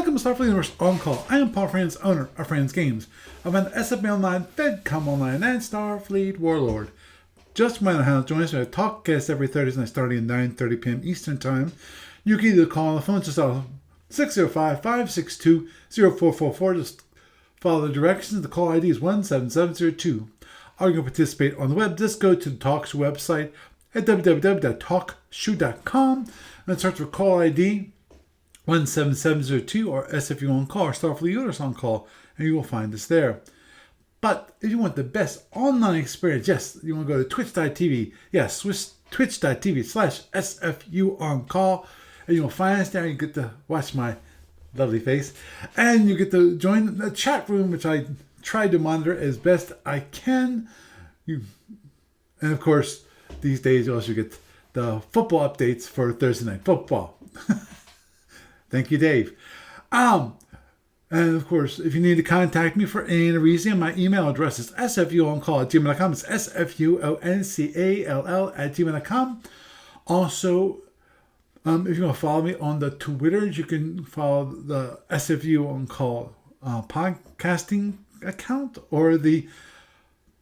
Welcome to Starfleet Universe On Call. I am Paul Franz, owner of Franz Games. I'm on the SFU Online, FedCom Online, and Starfleet Warlord. Just my house. Join us at TalkCast every Thursday night starting at 9:30 p.m. Eastern Time. You can either call on the phone, just 605-562-0444. Just follow the directions. The call ID is 17702. Or you can participate on the web. Just go to the TalkShoe website at www.talkshoe.com and search for call ID 17702 or SFU on call or Starfleet Universe on call, and you will find us there. But if you want the best online experience, yes, you want to go to twitch.tv. Yes, twitch.tv/SFU on call, and you will find us there. You get to watch my lovely face, and you get to join the chat room, which I try to monitor as best I can. And of course, these days you also get the football updates for Thursday Night Football. Thank you, Dave. And of course, if you need to contact me for any reason, my email address is sfuoncall@gmail.com. It's sfuoncall@gmail.com. Also, if you want to follow me on the Twitters, you can follow the SFU on Call podcasting account or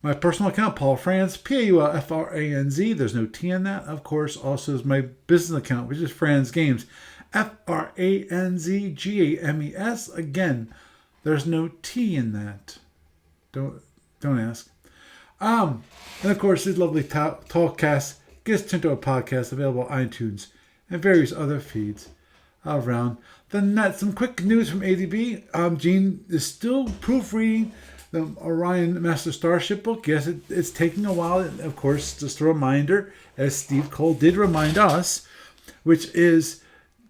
my personal account, Paul Franz, PAULFRANZ. There's no T in that. Of course, also is my business account, which is Franz Games, FRANZGAMES. Again, there's no T in that. Don't ask. And of course, this lovely Talkcast gets turned into a podcast available on iTunes and various other feeds around the net. Some quick news from ADB. Gene is still proofreading the Orion Master Starship book. Yes, it's taking a while. And of course, just a reminder, as Steve Cole did remind us, which is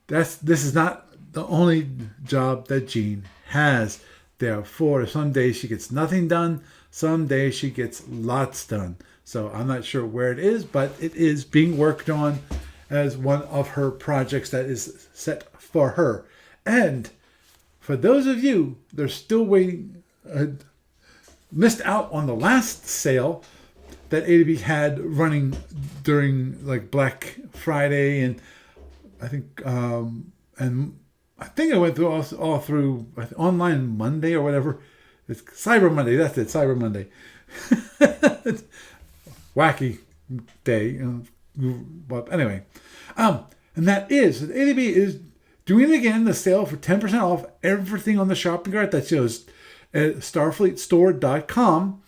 this is not the only job that Jean has. Therefore, some days she gets nothing done. Some days she gets lots done. So I'm not sure where it is, but it is being worked on as one of her projects that is set for her. And for those of you that are still waiting, missed out on the last sale that ADB had running during like Black Friday, and I think I went through all through online Monday or whatever. It's Cyber Monday. That's it, Cyber Monday. Wacky day. But anyway, and that is ADB is doing again the sale for 10% off everything on the shopping cart. That shows at starfleetstore.com.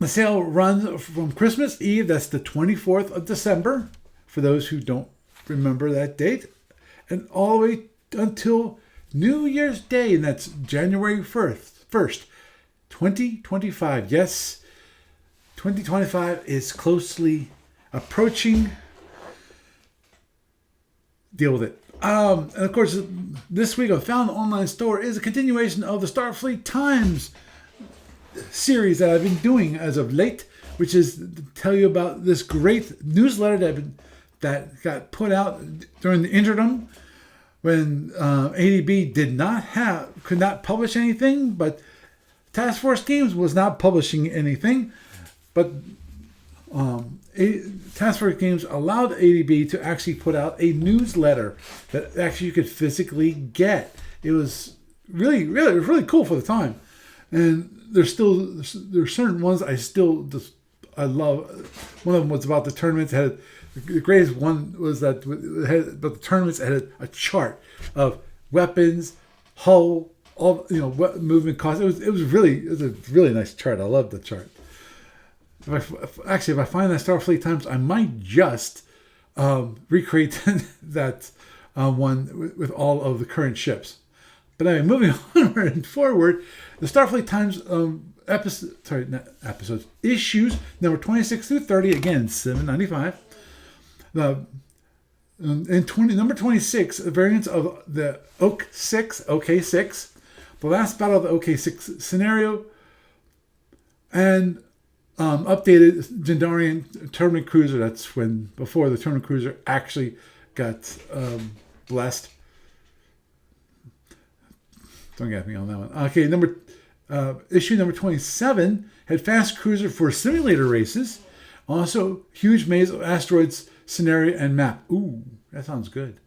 The sale runs from Christmas Eve, that's the 24th of December, for those who don't remember that date, and all the way until New Year's Day, and that's January 1st, 2025. Yes, 2025 is closely approaching. Deal with it. And of course, this week on Found Online Store is a continuation of the Starfleet Times series that I've been doing as of late, which is to tell you about this great newsletter that got put out during the interim when ADB could not publish anything, but Task Force Games was not publishing anything, but Task Force Games allowed ADB to actually put out a newsletter that actually you could physically get. It was really cool for the time, and there's certain ones I love. One of them was about the tournaments. The greatest one was that about the tournaments had a chart of weapons, hull, all movement costs. It was a really nice chart. I love the chart. If I find that Starfleet Times, I might just recreate that one with all of the current ships. But anyway, moving onward and forward, the Starfleet Times issues number 26 through 30, again, $7.95. Number 26, variants of the OK6, the last battle of the OK6 scenario, and updated Gendarian Terminal Cruiser. That's before the Terminal Cruiser actually got blessed. Don't get me on that one. Okay, issue number 27 had fast cruiser for simulator races. Also, huge maze of asteroids scenario and map. Ooh, that sounds good.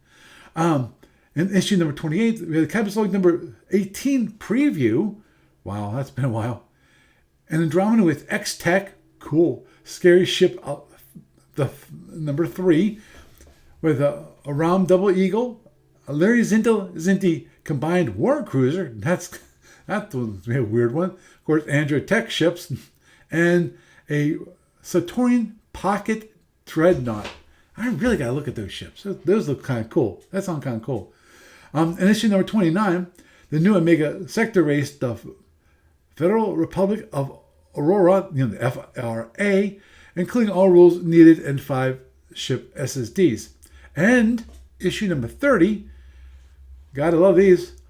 In issue number 28, we had the Capsule number 18 preview. Wow, that's been a while. And Andromeda with X-Tech. Cool. Scary Ship, the number 3. With a Ram Double Eagle. A Larry Zinti combined war cruiser. That's a weird one. Of course, Android Tech ships. And a Seltorian Pocket Dreadnought. I really got to look at those ships. Those look kind of cool. That sounds kind of cool. In issue number 29, the new Omega Sector race, the Federal Republic of Aurora, the FRA, including all rules needed and 5 ship SSDs. And issue number 30, gotta love these,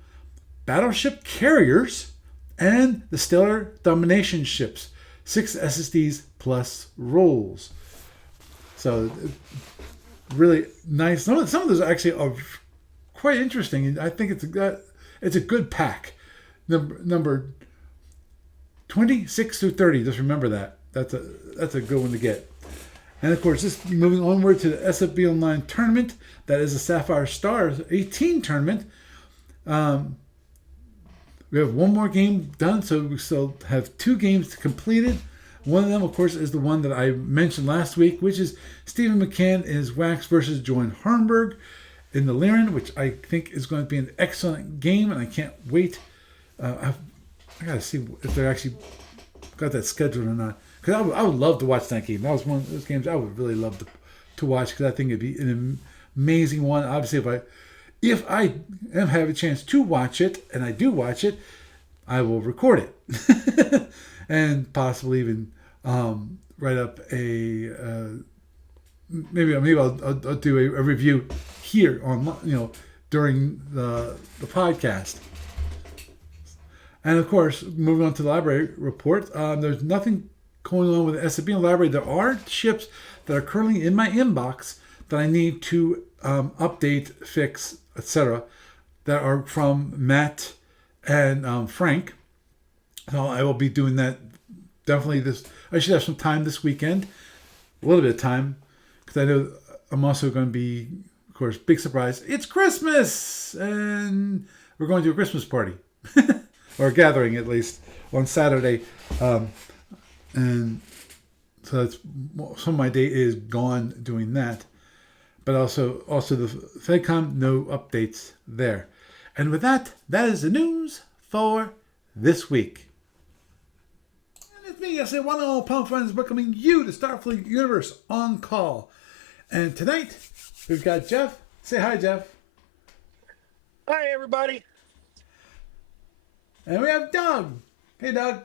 battleship carriers and the Stellar Domination ships, 6 SSDs plus rules. So really nice. Some of those actually are quite interesting. I think it's a good pack. Number 26 through 30. Just remember that. That's a good one to get. And of course, just moving onward to the SFB Online tournament. That is the Sapphire Stars 18 tournament. We have one more game done, so we still have 2 games completed. One of them, of course, is the one that I mentioned last week, which is Stephen McCann and his Wax versus Joan Harnberg in the Lyran, which I think is going to be an excellent game, and I can't wait. I got to see if they actually got that scheduled or not. Because I would love to watch that game. That was one of those games I would really love to watch, because I think it'd be an amazing one. Obviously, if I have a chance to watch it, and I do watch it, I will record it. And possibly even write up maybe I'll do a review here on during the podcast. And of course, moving on to the library report, there's nothing going on with the SFB library. There are ships that are currently in my inbox that I need to update, fix, etc. that are from Matt and Frank. So I will be doing that definitely I should have some time this weekend, a little bit of time, because I know I'm also going to be, of course, big surprise. It's Christmas, and we're going to a Christmas party, or a gathering at least, on Saturday, and so that's some of my day is gone doing that. But also the FedCom, no updates there. And with that is the news for this week. Me, I say one and all Palm friends welcoming you to Starfleet Universe on Call. And tonight, we've got Jeff. Say hi, Jeff. Hi, everybody. And we have Doug. Hey, Doug.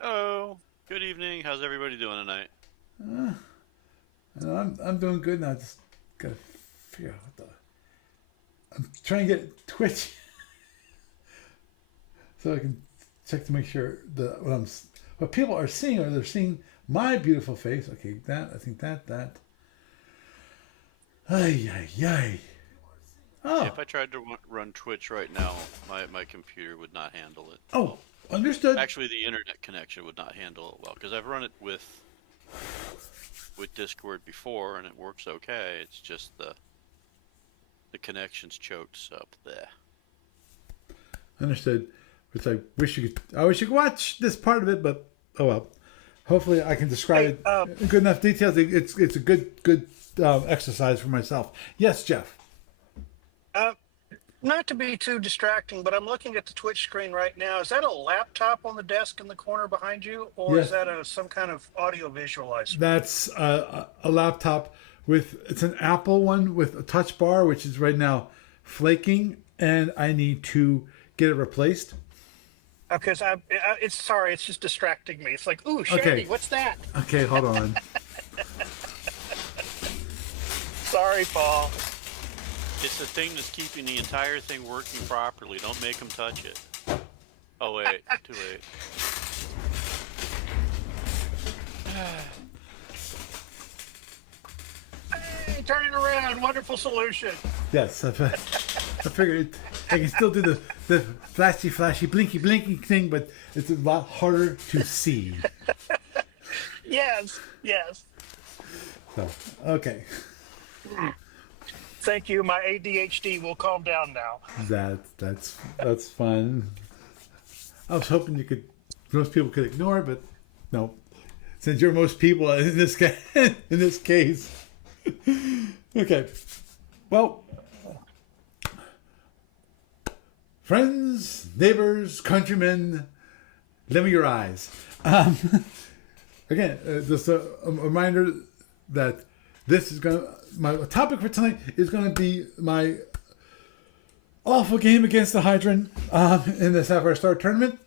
Hello. Good evening. How's everybody doing tonight? I'm doing good now. Just gotta figure out I'm trying to get Twitch so I can check to make sure what people are seeing, or they're seeing my beautiful face. Okay, I think that. Ay. Oh. If I tried to run Twitch right now, my computer would not handle it. Oh, understood. Actually, the internet connection would not handle it well, because I've run it with Discord before, and it works okay. It's just the connection's choked up there. Understood. Which I wish you could watch this part of it, but oh well. Hopefully, I can describe it in good enough details. It's a good exercise for myself. Yes, Jeff. Not to be too distracting, but I'm looking at the Twitch screen right now. Is that a laptop on the desk in the corner behind you, or yes. Is that some kind of audio visualizer? That's a laptop it's an Apple one with a touch bar, which is right now flaking, and I need to get it replaced. Because it's just distracting me. It's like, ooh, shiny, okay. What's that? Okay, hold on. Sorry, Paul. It's the thing that's keeping the entire thing working properly. Don't make them touch it. Oh, wait. Too late. Hey, turn it around. Wonderful solution. Yes, I figured I can still do the flashy, blinky thing, but it's a lot harder to see. Yes. So, okay. Thank you. My ADHD will calm down now. That's fun. I was hoping most people could ignore it, but no. Since you're most people in this case. Okay. Well, friends, neighbors, countrymen, lend me your eyes. Again, just a reminder that my topic for tonight is going to be my awful game against the Hydrant in the Sapphire Star tournament.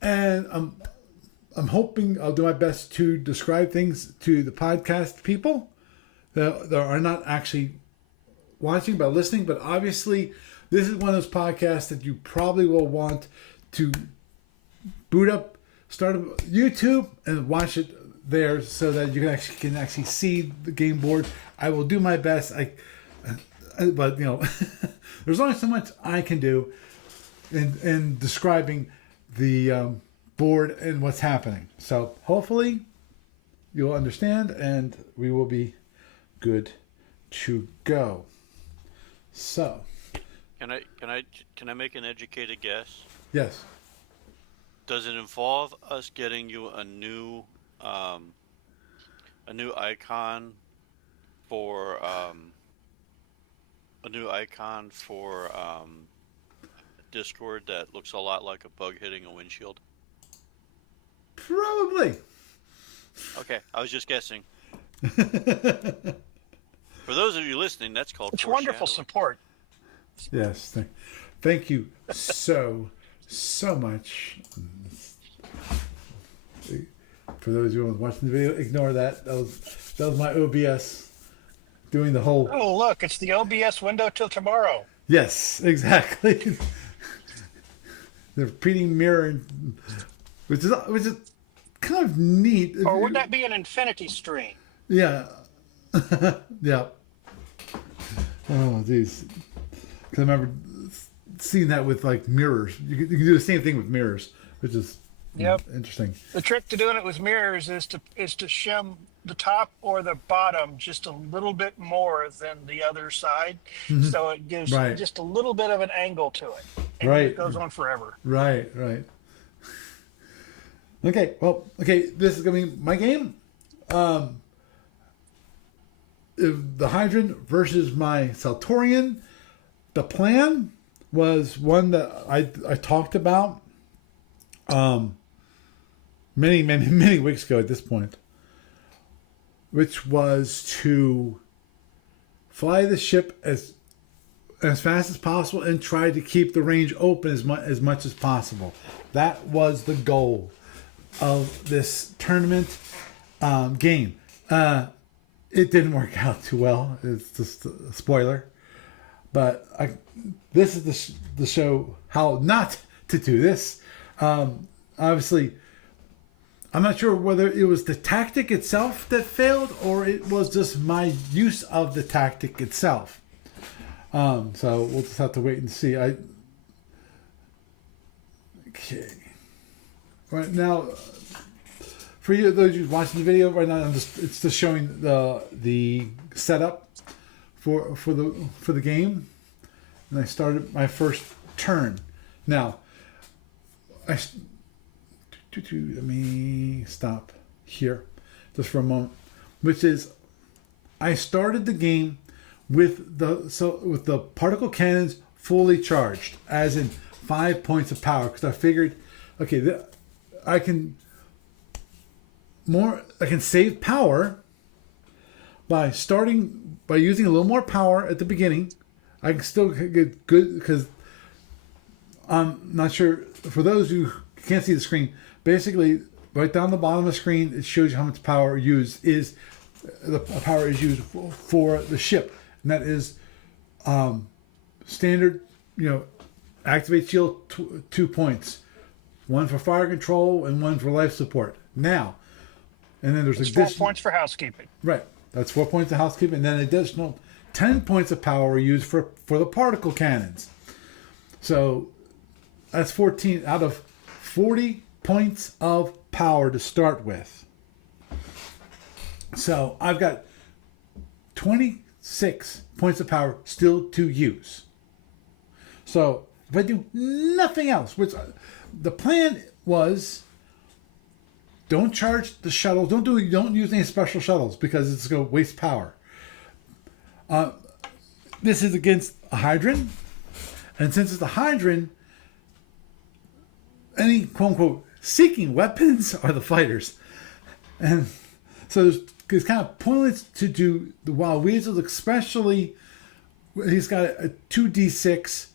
And I'm hoping I'll do my best to describe things to the podcast people that are not actually watching but listening. But obviously, this is one of those podcasts that you probably will want to boot up, start YouTube, and watch it there so that you can actually see the game board. I will do my best. But you know, there's only so much I can do in describing the board and what's happening. So hopefully you'll understand, and we will be good to go. So, Can I make an educated guess? yes. Does it involve us getting you a new icon for Discord that looks a lot like a bug hitting a windshield? Probably. Okay, I was just guessing. For those of you listening, that's called It's wonderful foreshadowing. support. Yes. Thank you so much. For those who are watching the video, ignore that. That was my OBS doing the whole. Oh, look, it's the OBS window till tomorrow. Yes, exactly. The repeating mirror, which is kind of neat. Or would that be an infinity stream? Yeah. Yeah. Oh, geez. Because I remember seeing that with like mirrors. You can do the same thing with mirrors, which is interesting. The trick to doing it with mirrors is to shim the top or the bottom just a little bit more than the other side, so it gives just a little bit of an angle to it, and it goes on forever. Right. Okay, well, this is gonna be my game. The Hydrant versus my Seltorian. The plan was one that I talked about many weeks ago at this point, which was to fly the ship as fast as possible and try to keep the range open as much as possible. That was the goal of this tournament game. It didn't work out too well. It's just a spoiler. But this is the show how not to do this. Obviously, I'm not sure whether it was the tactic itself that failed or it was just my use of the tactic itself. So we'll just have to wait and see. Okay. Right now, for you those who watching the video right now, it's just showing the setup for the game, and I started my first turn. Now, let me stop here just for a moment. Which is, I started the game with the particle cannons fully charged, as in 5 points of power, because I figured, okay, I can save power by using a little more power at the beginning. I can still get good, because I'm not sure, for those who can't see the screen, basically right down the bottom of the screen it shows you how much power used for the ship, and that is standard, activate shield 2 points, one for fire control and one for life support. Now, and then there's it's 4 points for housekeeping. Right, that's 4 points of housekeeping, and then additional 10 points of power used for the particle cannons. So that's 14 out of 40 points of power to start with. So I've got 20 6 points of power still to use. So if I do nothing else, which the plan was, don't charge the shuttles. Don't use any special shuttles because it's going to waste power. This is against a Hydran, and since it's a Hydran, any quote unquote seeking weapons are the fighters, and so it's kind of pointless to do the Wild Weasels, especially he's got a 2d6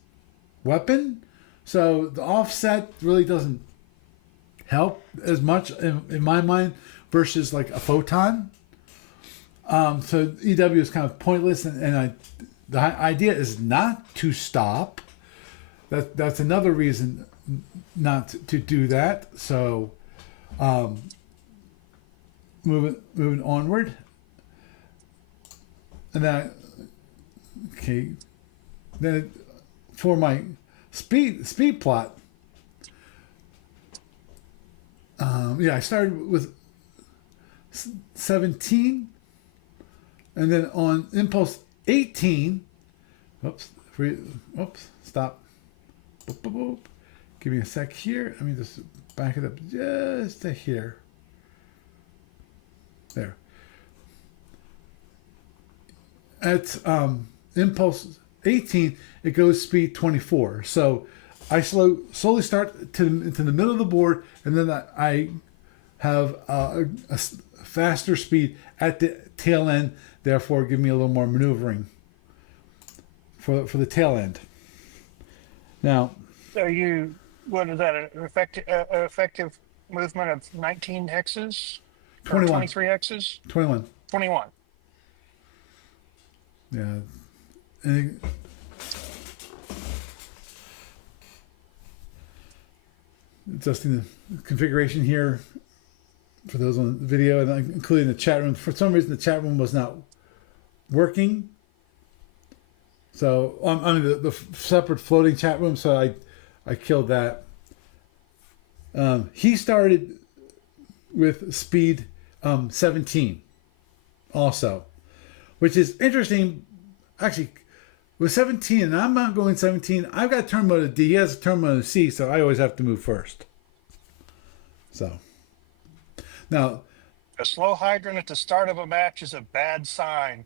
weapon, so the offset really doesn't help as much in my mind versus like a photon. So EW is kind of pointless, and the idea is not to stop. That's another reason not to do that. So moving onward, and then then for my speed plot. I started with 17, and then on impulse 18. Stop. Boop, boop, boop. Give me a sec here. Let me just back it up just to here. There. At impulse 18, it goes speed 24. So I slowly start into the middle of the board, and then I have a faster speed at the tail end. Therefore, give me a little more maneuvering for the tail end. Now, what is that? An effective movement of 19 hexes? 21. 23 hexes? 21. 21. Yeah. And adjusting the configuration here for those on the video, and including the chat room. For some reason, the chat room was not working. So on the separate floating chat room, so I killed that. He started with speed 17 also, which is interesting. Actually, with 17, and I'm not going 17, I've got turn mode of D. He has turn mode of C, so I always have to move first. So, now, a slow Hydran at the start of a match is a bad sign.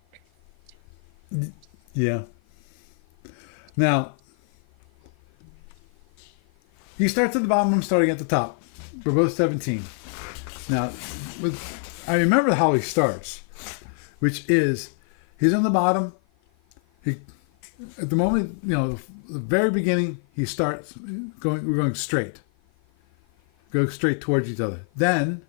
Yeah. Now, he starts at the bottom, I'm starting at the top. We're both 17. Now, I remember how he starts, which is he's on the bottom. At the moment, the very beginning, he starts we're going straight. Go straight towards each other. Then,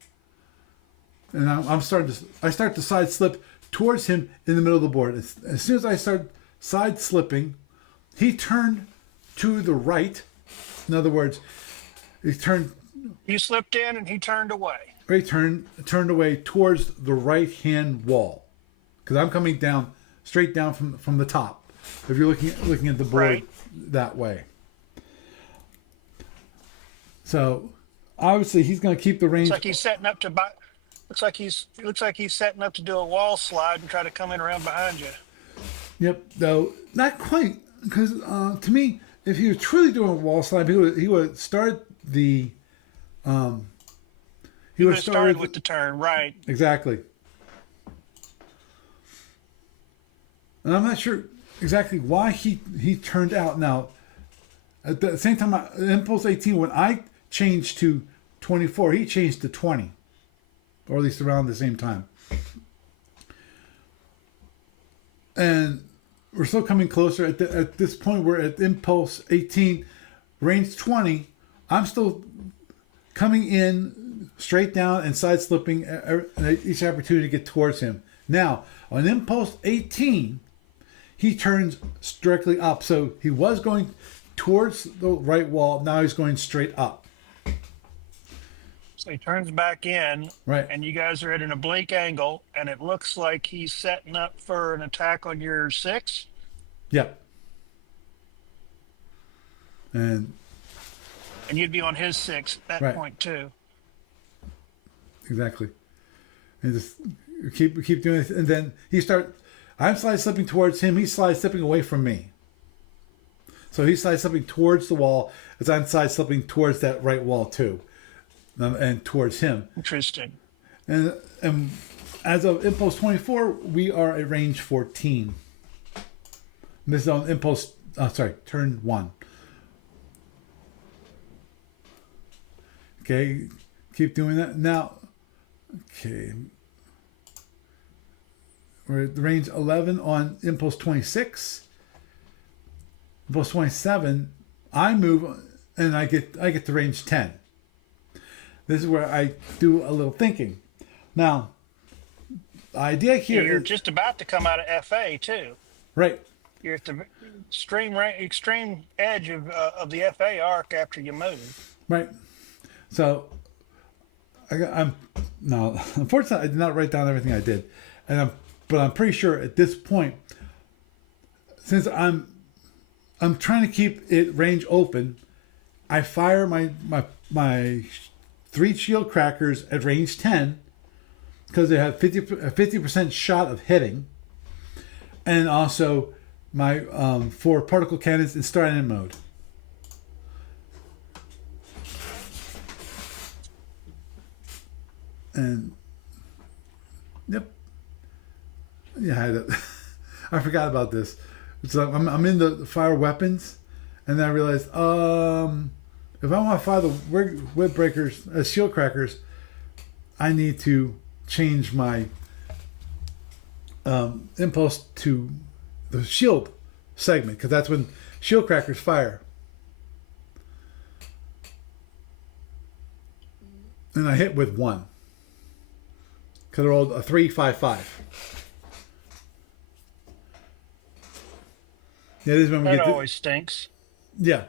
and I start to side slip towards him in the middle of the board. As soon as I start side slipping, he turned to the right. In other words, he turned. You slipped in and he turned away. He turned away towards the right hand wall, because I'm coming down straight down from the top. If you're looking at the board right that way, so obviously he's going to keep the range. Looks like he's setting up to looks like he's setting up to do a wall slide and try to come in around behind you. Yep, though not quite, because to me, if he was truly doing a wall slide, he would start the. He would have started with the turn, right? Exactly. And I'm not sure exactly why he turned out. Now, at the same time, Impulse 18, when I changed to 24, he changed to 20. Or at least around the same time. And we're still coming closer. At this point, we're at Impulse 18, range 20. I'm still coming in straight down and side slipping at each opportunity to get towards him. Now, on Impulse 18, he turns directly up. So he was going towards the right wall. Now he's going straight up. So he turns back in, right, and you guys are at an oblique angle, and it looks like he's setting up for an attack on your 6. Yep. And you'd be on his 6 at that point too. Exactly. And just keep doing it, and then I'm side slipping towards him. He's side slipping away from me. So he's side slipping towards the wall as I'm side slipping towards that right wall too, and towards him. Interesting. And as of impulse 24, we are at range 14. This is on impulse. Turn 1. Okay, keep doing that now. Okay. We're at range 11 on impulse 26. Impulse 27, I move and I get to range 10. This is where I do a little thinking. Now, the idea here You're just about to come out of FA too. Right. You're at the extreme edge of the FA arc after you move. Right. So I'm no. Unfortunately, I did not write down everything I did, but I'm pretty sure at this point, since I'm trying to keep it range open, I fire my 3 shield crackers at range 10 because they have 50% shot of hitting, and also my 4 particle cannons in start-in mode. And yep, yeah, I forgot about this. So I'm in the fire weapons, and then I realized if I want to fire the whip breakers as shield crackers, I need to change my impulse to the shield segment because that's when shield crackers fire. And I hit with 1. Because they're all a 3-5-5. Yeah, this is when we That get always stinks. Yeah.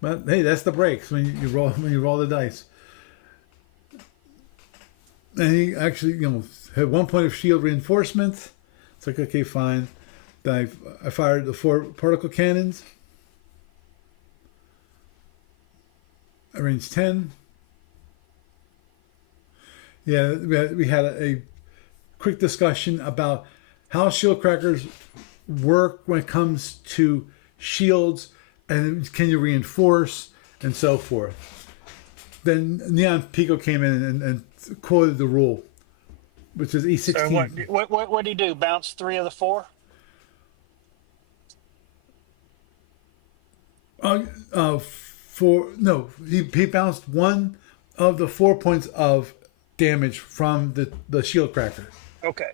But hey, that's the breaks when you roll the dice. And he actually, had 1 point of shield reinforcement. It's like, okay, fine. Then I fired the 4 particle cannons. I range 10. Yeah, we had a quick discussion about how shield crackers work when it comes to shields and can you reinforce and so forth. Then Neon Pico came in and quoted the rule, which is E16. So what did he do? Bounce 3 of the 4? He bounced 1 of the 4 points of damage from the shield cracker. Okay.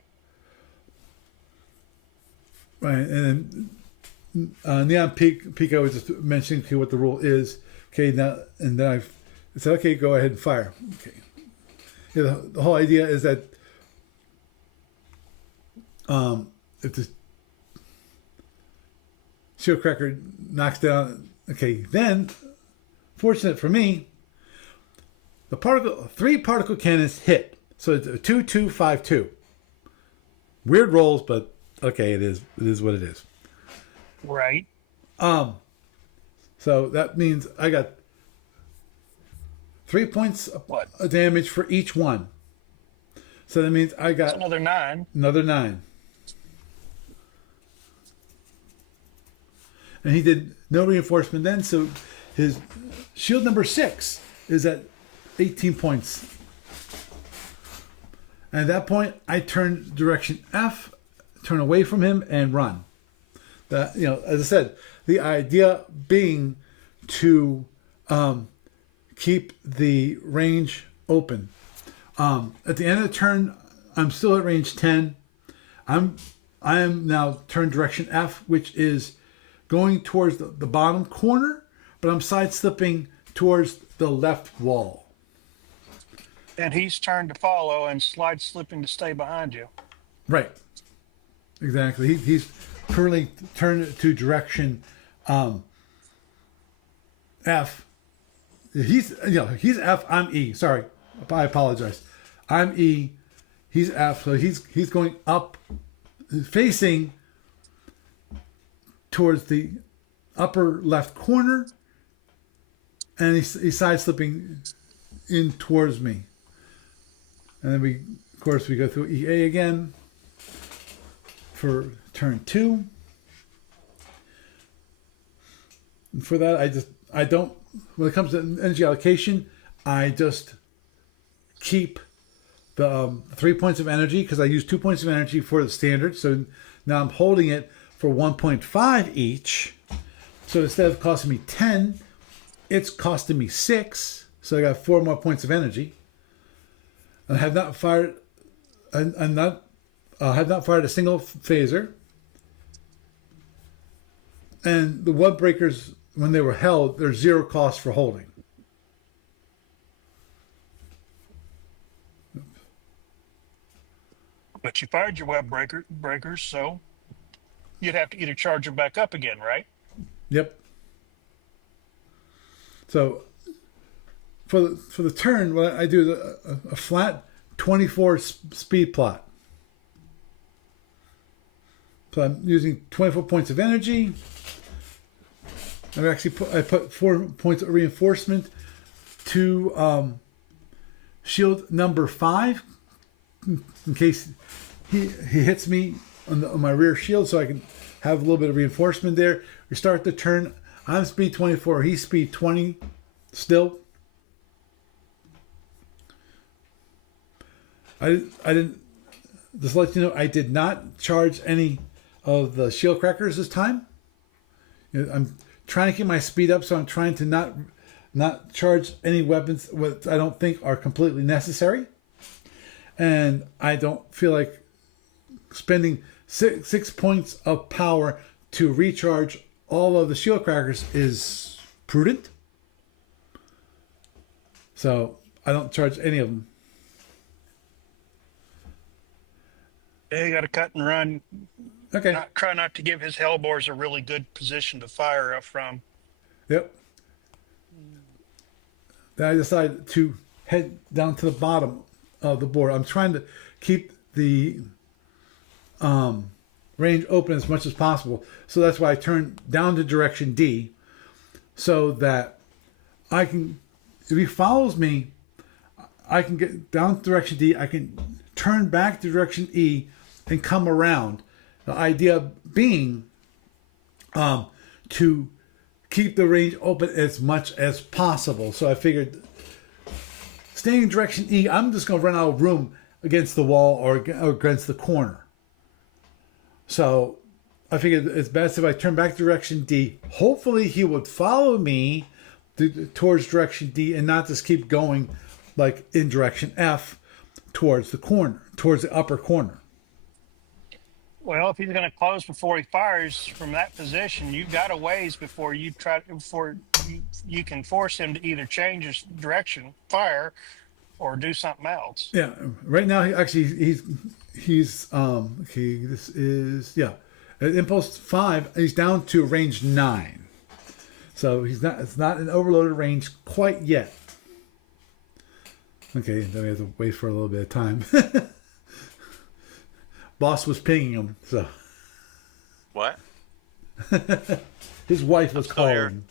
Right, and then Neon Pico was just mentioning what the rule is. Okay, now and then I said, okay, go ahead and fire. Okay. Yeah, the whole idea is that if the shield cracker knocks down, okay, then fortunate for me, the 3 particle cannons hit. So it's a 2-2-5-2. Weird rolls, but okay, it is what it is. Right. So that means I got 3 points of damage for each one. So that means I got That's another 9. Another 9. And he did no reinforcement then, so his shield number 6 is at 18 points. And at that point, I turn direction F, turn away from him, and run. As I said, the idea being to keep the range open. At the end of the turn, I'm still at range 10. I am now turn direction F, which is going towards the bottom corner, but I'm side slipping towards the left wall. And he's turned to follow and slide slipping to stay behind you. Right. Exactly. He's currently turned to direction F. He's F. I'm E. Sorry, I apologize. I'm E. He's F. So he's going up, facing towards the upper left corner, and he's side slipping in towards me. And then we go through EA again. for turn 2. And for that, I don't, when it comes to energy allocation, I just keep the 3 points of energy because I use 2 points of energy for the standard. So now I'm holding it for 1.5 each. So instead of costing me 10, it's costing me 6. So I got 4 more points of energy. I have not fired. I'm not. Have not fired a single phaser. And the web breakers, when they were held, there's 0 cost for holding. But you fired your web breakers, so you'd have to either charge them back up again, right? Yep. So for the turn, what I do is a flat 24 speed plot. So I'm using 24 points of energy. I put 4 points of reinforcement to shield number 5 in case he hits me on my rear shield, so I can have a little bit of reinforcement there. We start the turn. I'm speed 24. He's speed 20 still. I didn't, just to let you know, I did not charge any of the shield crackers this time. I'm trying to get my speed up, so I'm trying to not charge any weapons what I don't think are completely necessary. And I don't feel like spending 6 points of power to recharge all of the shield crackers is prudent. So I don't charge any of them. Yeah, you got to cut and run. Okay. Try not to give his hellbores a really good position to fire up from. Yep. Then I decided to head down to the bottom of the board. I'm trying to keep the range open as much as possible. So that's why I turned down to direction D, so that I can, if he follows me, I can get down to direction D. I can turn back to direction E and come around. The idea being to keep the range open as much as possible. So I figured staying in direction E, I'm just going to run out of room against the wall or against the corner. So I figured it's best if I turn back to direction D. Hopefully he would follow me towards direction D and not just keep going like in direction F towards the corner, towards the upper corner. Well, if he's going to close before he fires from that position, you've got a ways before you can force him to either change his direction, fire, or do something else. Yeah, right now he's okay. This is at impulse 5. He's down to range 9, so it's not an overloaded range quite yet. Okay, then we have to wait for a little bit of time. Boss was pinging him, so. What? His wife was calling.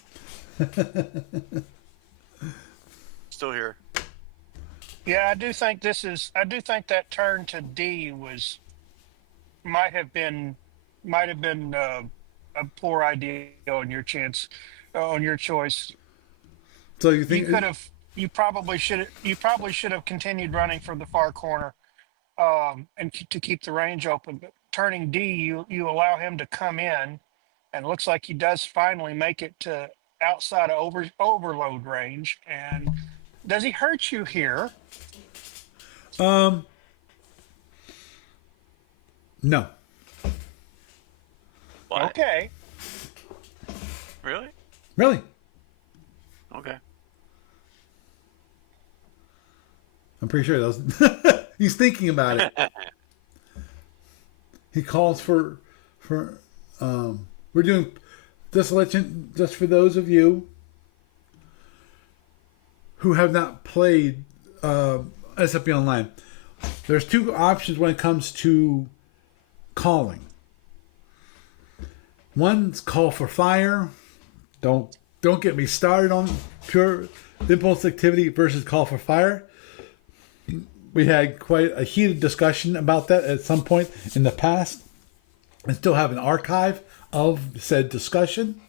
Still here. Yeah, I do think that turn to D might have been a poor idea on your choice. So you think you probably should have continued running from the far corner, and to keep the range open. But turning D, you allow him to come in, and it looks like he does finally make it to outside of overload range. And does he hurt you here? No. What? Okay. Really? Really? Okay. I'm pretty sure it doesn't. He's thinking about it. He calls for we're doing just for those of you who have not played SFU Online. There's 2 options when it comes to calling. One's call for fire. Don't get me started on pure impulse activity versus call for fire. We had quite a heated discussion about that at some point in the past. I still have an archive of said discussion.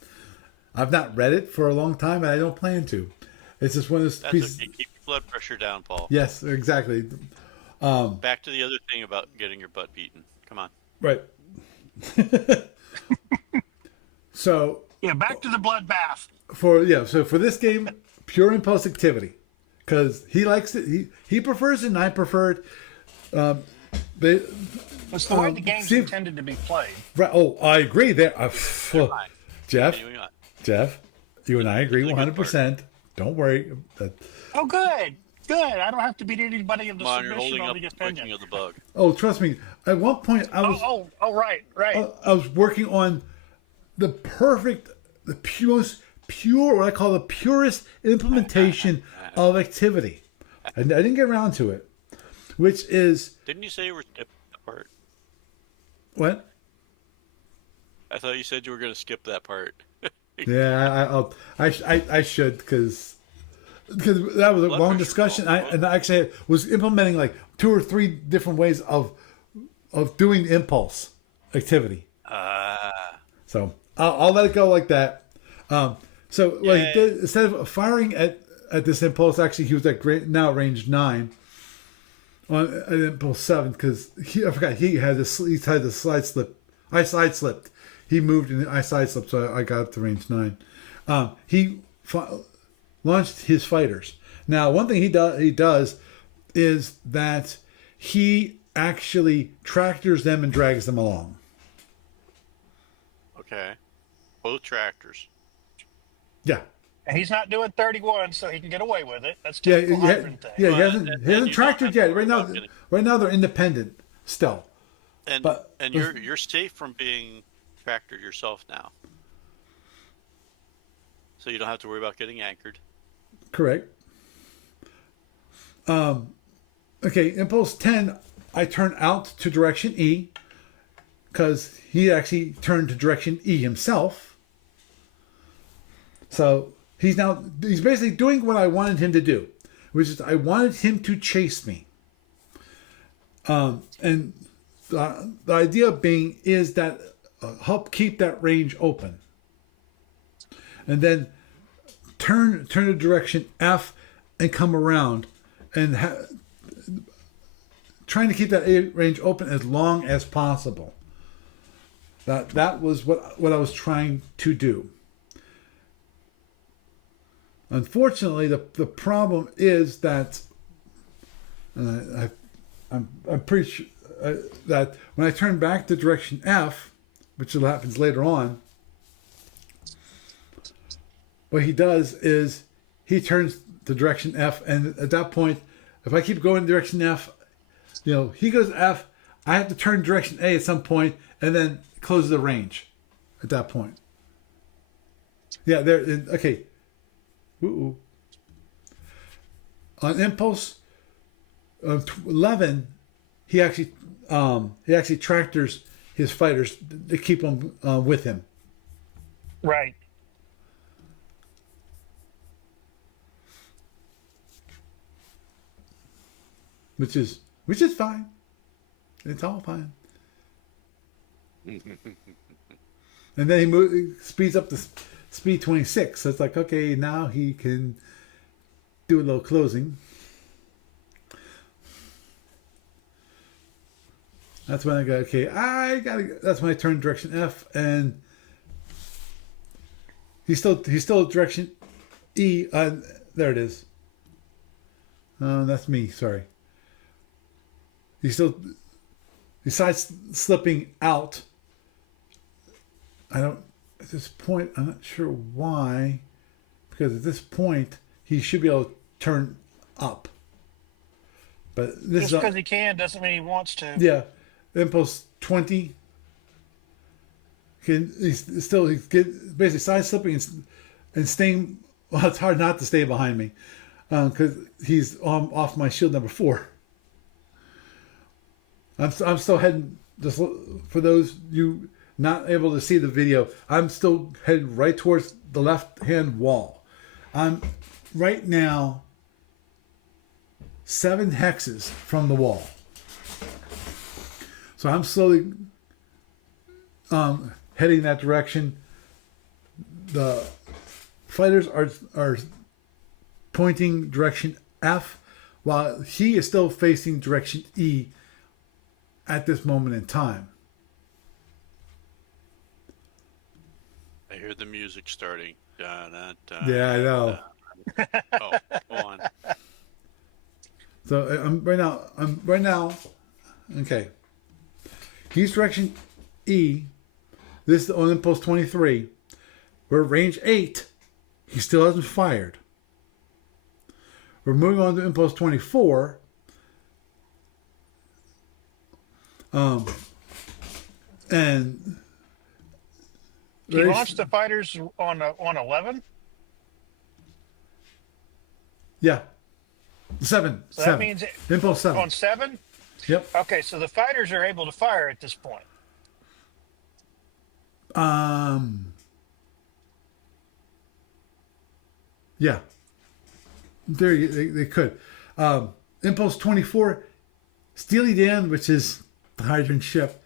I've not read it for a long time, and I don't plan to. It's just one of those That's pieces. okay. Keep your blood pressure down, Paul. Yes, exactly. Back to the other thing about getting your butt beaten. Come on. Right. So Yeah, back to the bloodbath. so for this game, pure impulse activity, because he likes it. He prefers it, and I prefer it. But, It's the way the game's intended to be played. right. Oh, I agree there. Jeff, Continuing on. Jeff, you and I agree This is a good 100%. Don't worry. Oh, good. Good. I don't have to beat anybody into Come on, you're submission holding on up the the breaking opinion. of the bug. Oh, trust me. At one point, I was Right. I was working on the pure, what I call the purest implementation of activity. And I didn't get around to it, which is Didn't you say you were skipping that part? what? I thought you said you were going to skip that part. Yeah, I should because that was a Blood long pressure discussion. roll. I actually was implementing like 2 or 3 different ways of doing impulse activity. So I'll let it go like that. So what he did, instead of firing at this impulse, actually he was at now range 9 on an impulse 7 because I forgot he had the slide slip. I side slipped. He moved and I side slipped, so I got up to range 9. He launched his fighters. Now, one thing he does is that he actually tractors them and drags them along. Okay. Both tractors. Yeah. And he's not doing 31, so he can get away with it. That's Yeah, typical hybrid thing. he Well, hasn't and he hasn't you tractored don't have to yet. worry Right now, about getting- right now they're independent still. And But- you're safe from being tractored yourself now. So you don't have to worry about getting anchored. Correct. Okay, impulse 10, I turn out to direction E because he actually turned to direction E himself. So he's basically doing what I wanted him to do, which is I wanted him to chase me. And the idea being is that help keep that range open. And then turn to direction F and come around and trying to keep that range open as long as possible. That was what I was trying to do. Unfortunately, the problem is that I'm pretty sure that when I turn back to direction F, which happens later on, what he does is he turns to direction F, and at that point, if I keep going direction F, he goes F, I have to turn direction A at some point, and then close the range at that point. Yeah, there. Okay. Ooh. On impulse 11, he actually tractors his fighters to keep them with him. Right. Which is fine. It's all fine. And then he speeds up to speed 26. So it's like, okay, now he can do a little closing. That's when I go, okay, that's when I turn direction F, and he's still direction E. There it is. That's me. Sorry. He's side slipping out. At this point, I'm not sure why, because at this point, he should be able to turn up. But this Just because he can doesn't mean he wants to. Yeah. Impulse 20. He's basically side slipping and staying. Well, it's hard not to stay behind me because he's off my shield number 4. I'm still heading, just for those you not able to see the video, I'm still heading right towards the left hand wall. I'm right now 7 hexes from the wall. So I'm slowly heading that direction. The fighters are pointing direction F, while he is still facing direction E at this moment in time. I hear the music starting. Da, da, da, Yeah, I know. Oh, go on. So right now. Okay. He's direction E. This is on impulse 23. We're range 8. He still hasn't fired. We're moving on to impulse 24. And he launched the fighters on 11. Yeah, 7. So 7. that means impulse 7 on 7. Yep. Okay, so the fighters are able to fire at this point. Yeah. They could. Impulse 24, Steely Dan, which is the hydrant ship,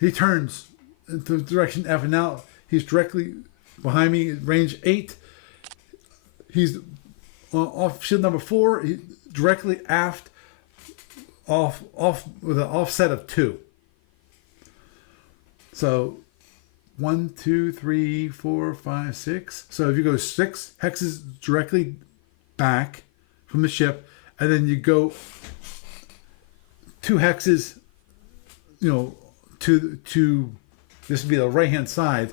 he turns into direction F, and now he's directly behind me, range 8. He's off shield number 4, directly aft, off with an offset of 2. So 1, 2, 3, 4, 5, 6. So if you go 6 hexes directly back from the ship, and then you go 2 hexes, to this would be the right hand side.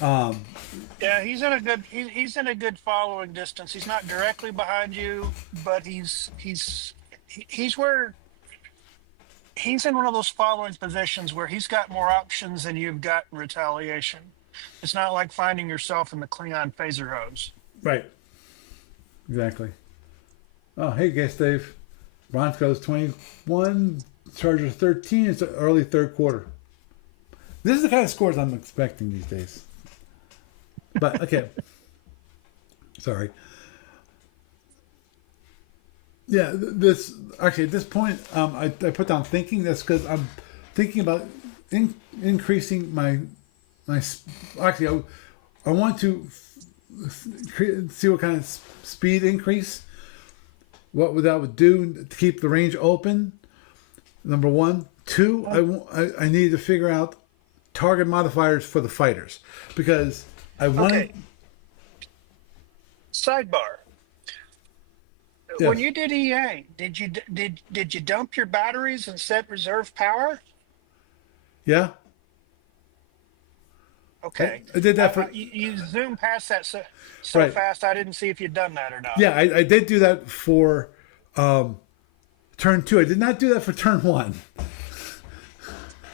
Yeah, he's in a good following distance. He's not directly behind you, but he's in one of those following positions where he's got more options than you've got in retaliation. It's not like finding yourself in the Klingon phaser hose. Right. Exactly. Oh, hey, guess Dave. Bronco's 21, Chargers 13. It's early third quarter. This is the kind of scores I'm expecting these days. But, okay. Sorry. Yeah, this actually at this point, I put down thinking. That's because I'm thinking about increasing my actually I want to see what kind of speed increase. What that would do to keep the range open. Number 1, 2. I need to figure out target modifiers for the fighters because I want. Okay. Sidebar. Yes. When you did EA, did you dump your batteries and set reserve power? Yeah. Okay. I did that for. You zoomed past that so Right. fast. I didn't see if you'd done that or not. Yeah, I did do that for turn 2. I did not do that for turn 1.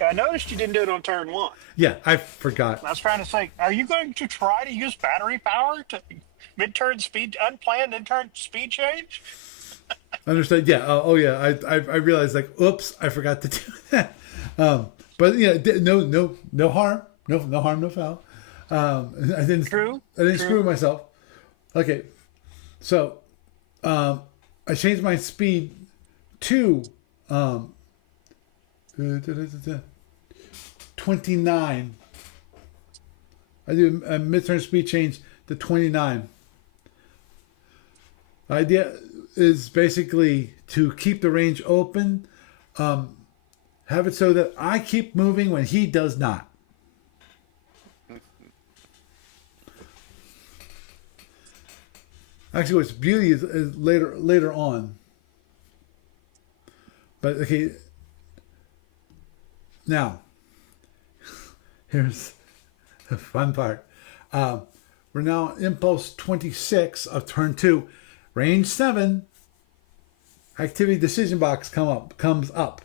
I noticed you didn't do it on turn 1. Yeah, I forgot. I was trying to say, are you going to try to use battery power to unplanned in-turn speed change? Understood. Yeah. Yeah. I realized like, oops, I forgot to do that. But no harm, no harm, no foul. I didn't screw myself. Okay. So, I changed my speed to 29. I do a midterm speed change to 29. The idea is basically to keep the range open, have it so that I keep moving when he does not. Actually, what's beauty is later on. But okay, now here's the fun part. We're now impulse 26 of turn 2, range 7. Activity decision box comes up,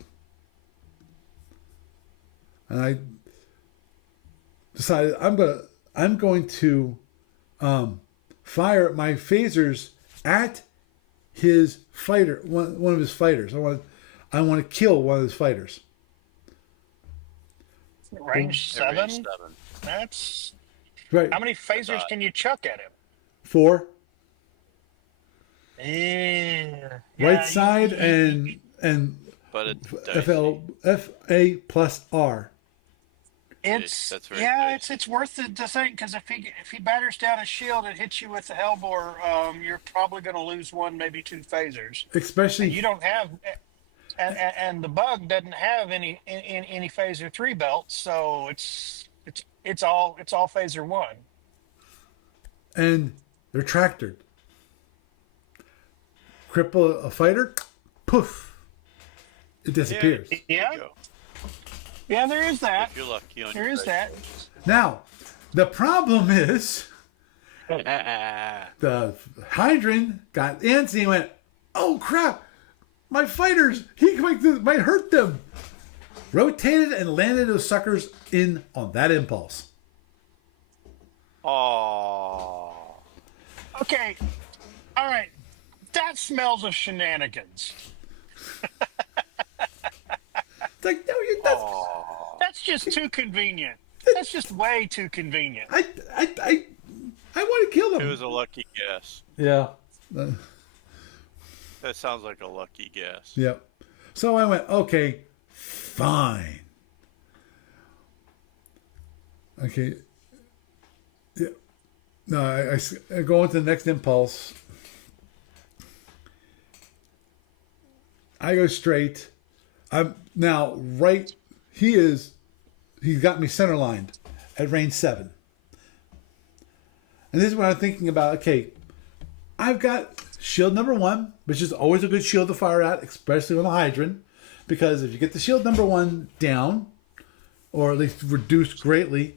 and I decided I'm going to fire my phasers at his fighter, one of his fighters. I want to kill one of his fighters. Range 7? Range 7. That's Right. how many phasers can you chuck at him? 4. Yeah. Right side and But it FA plus R. That's very nice. it's worth it to think because if he batters down a shield and hits you with the Hellbore, you're probably going to lose one, maybe two phasers, and Especially, you don't have and the bug doesn't have any phaser 3 belts, so it's all phaser 1. and they're tractored. Cripple a fighter, poof, it disappears. Yeah, There you go. yeah, there is that. If you're lucky on There your is that. Now, the problem is the Hydran got antsy and went, "Oh crap! My fighters! He might hurt them." Rotated and landed those suckers in on that impulse. Oh. Okay, all right. That smells of shenanigans. It's like, no, That's just too convenient. That's just way too convenient. I want to kill It them. was a lucky guess. Yeah. That sounds like a lucky guess. Yep. So I went, okay, fine. Okay. Yeah. No, I go into the next impulse. I go straight. I'm now right. He's got me center lined at range 7. And this is what I'm thinking about. Okay, I've got shield number 1, which is always a good shield to fire at, especially on a Hydran, because if you get the shield number 1 down, or at least reduced greatly,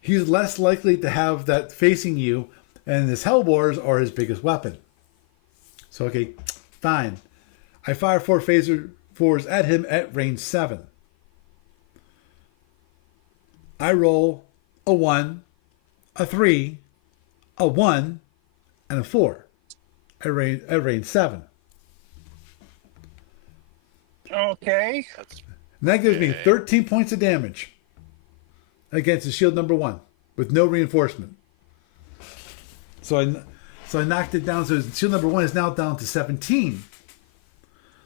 he's less likely to have that facing you, and his Hellbores are his biggest weapon. So, okay, fine. I fire 4 phaser 4s at him at range 7. I roll a 1, a 3, a 1, and a 4 at range 7. Okay. And that gives me 13 points of damage against the shield number 1 with no reinforcement. So I knocked it down. So shield number 1 is now down to 17.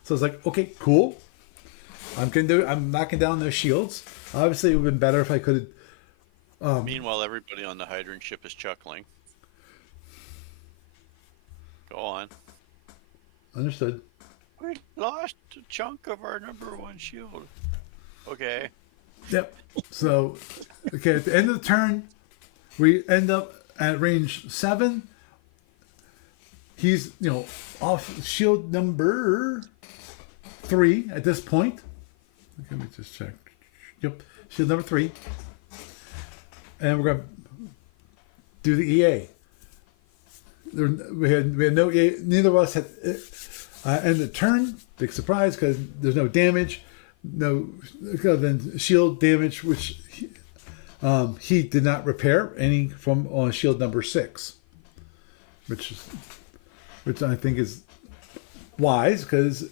So it's like, okay, cool. I'm knocking down those shields. Obviously, it would have been better if I could. Meanwhile, everybody on the hydrant ship is chuckling. Go on. Understood. We lost a chunk of our number 1 shield. Okay. Yep. So, okay, at the end of the turn, we end up at range 7. He's, off shield number 3 at this point. Let me just check. Yep, shield number 3. And we're going to do the EA. We had no EA. Neither of us had. And the turn, big surprise because there's no damage, no other than shield damage, which he did not repair any from on shield number 6, which I think is wise because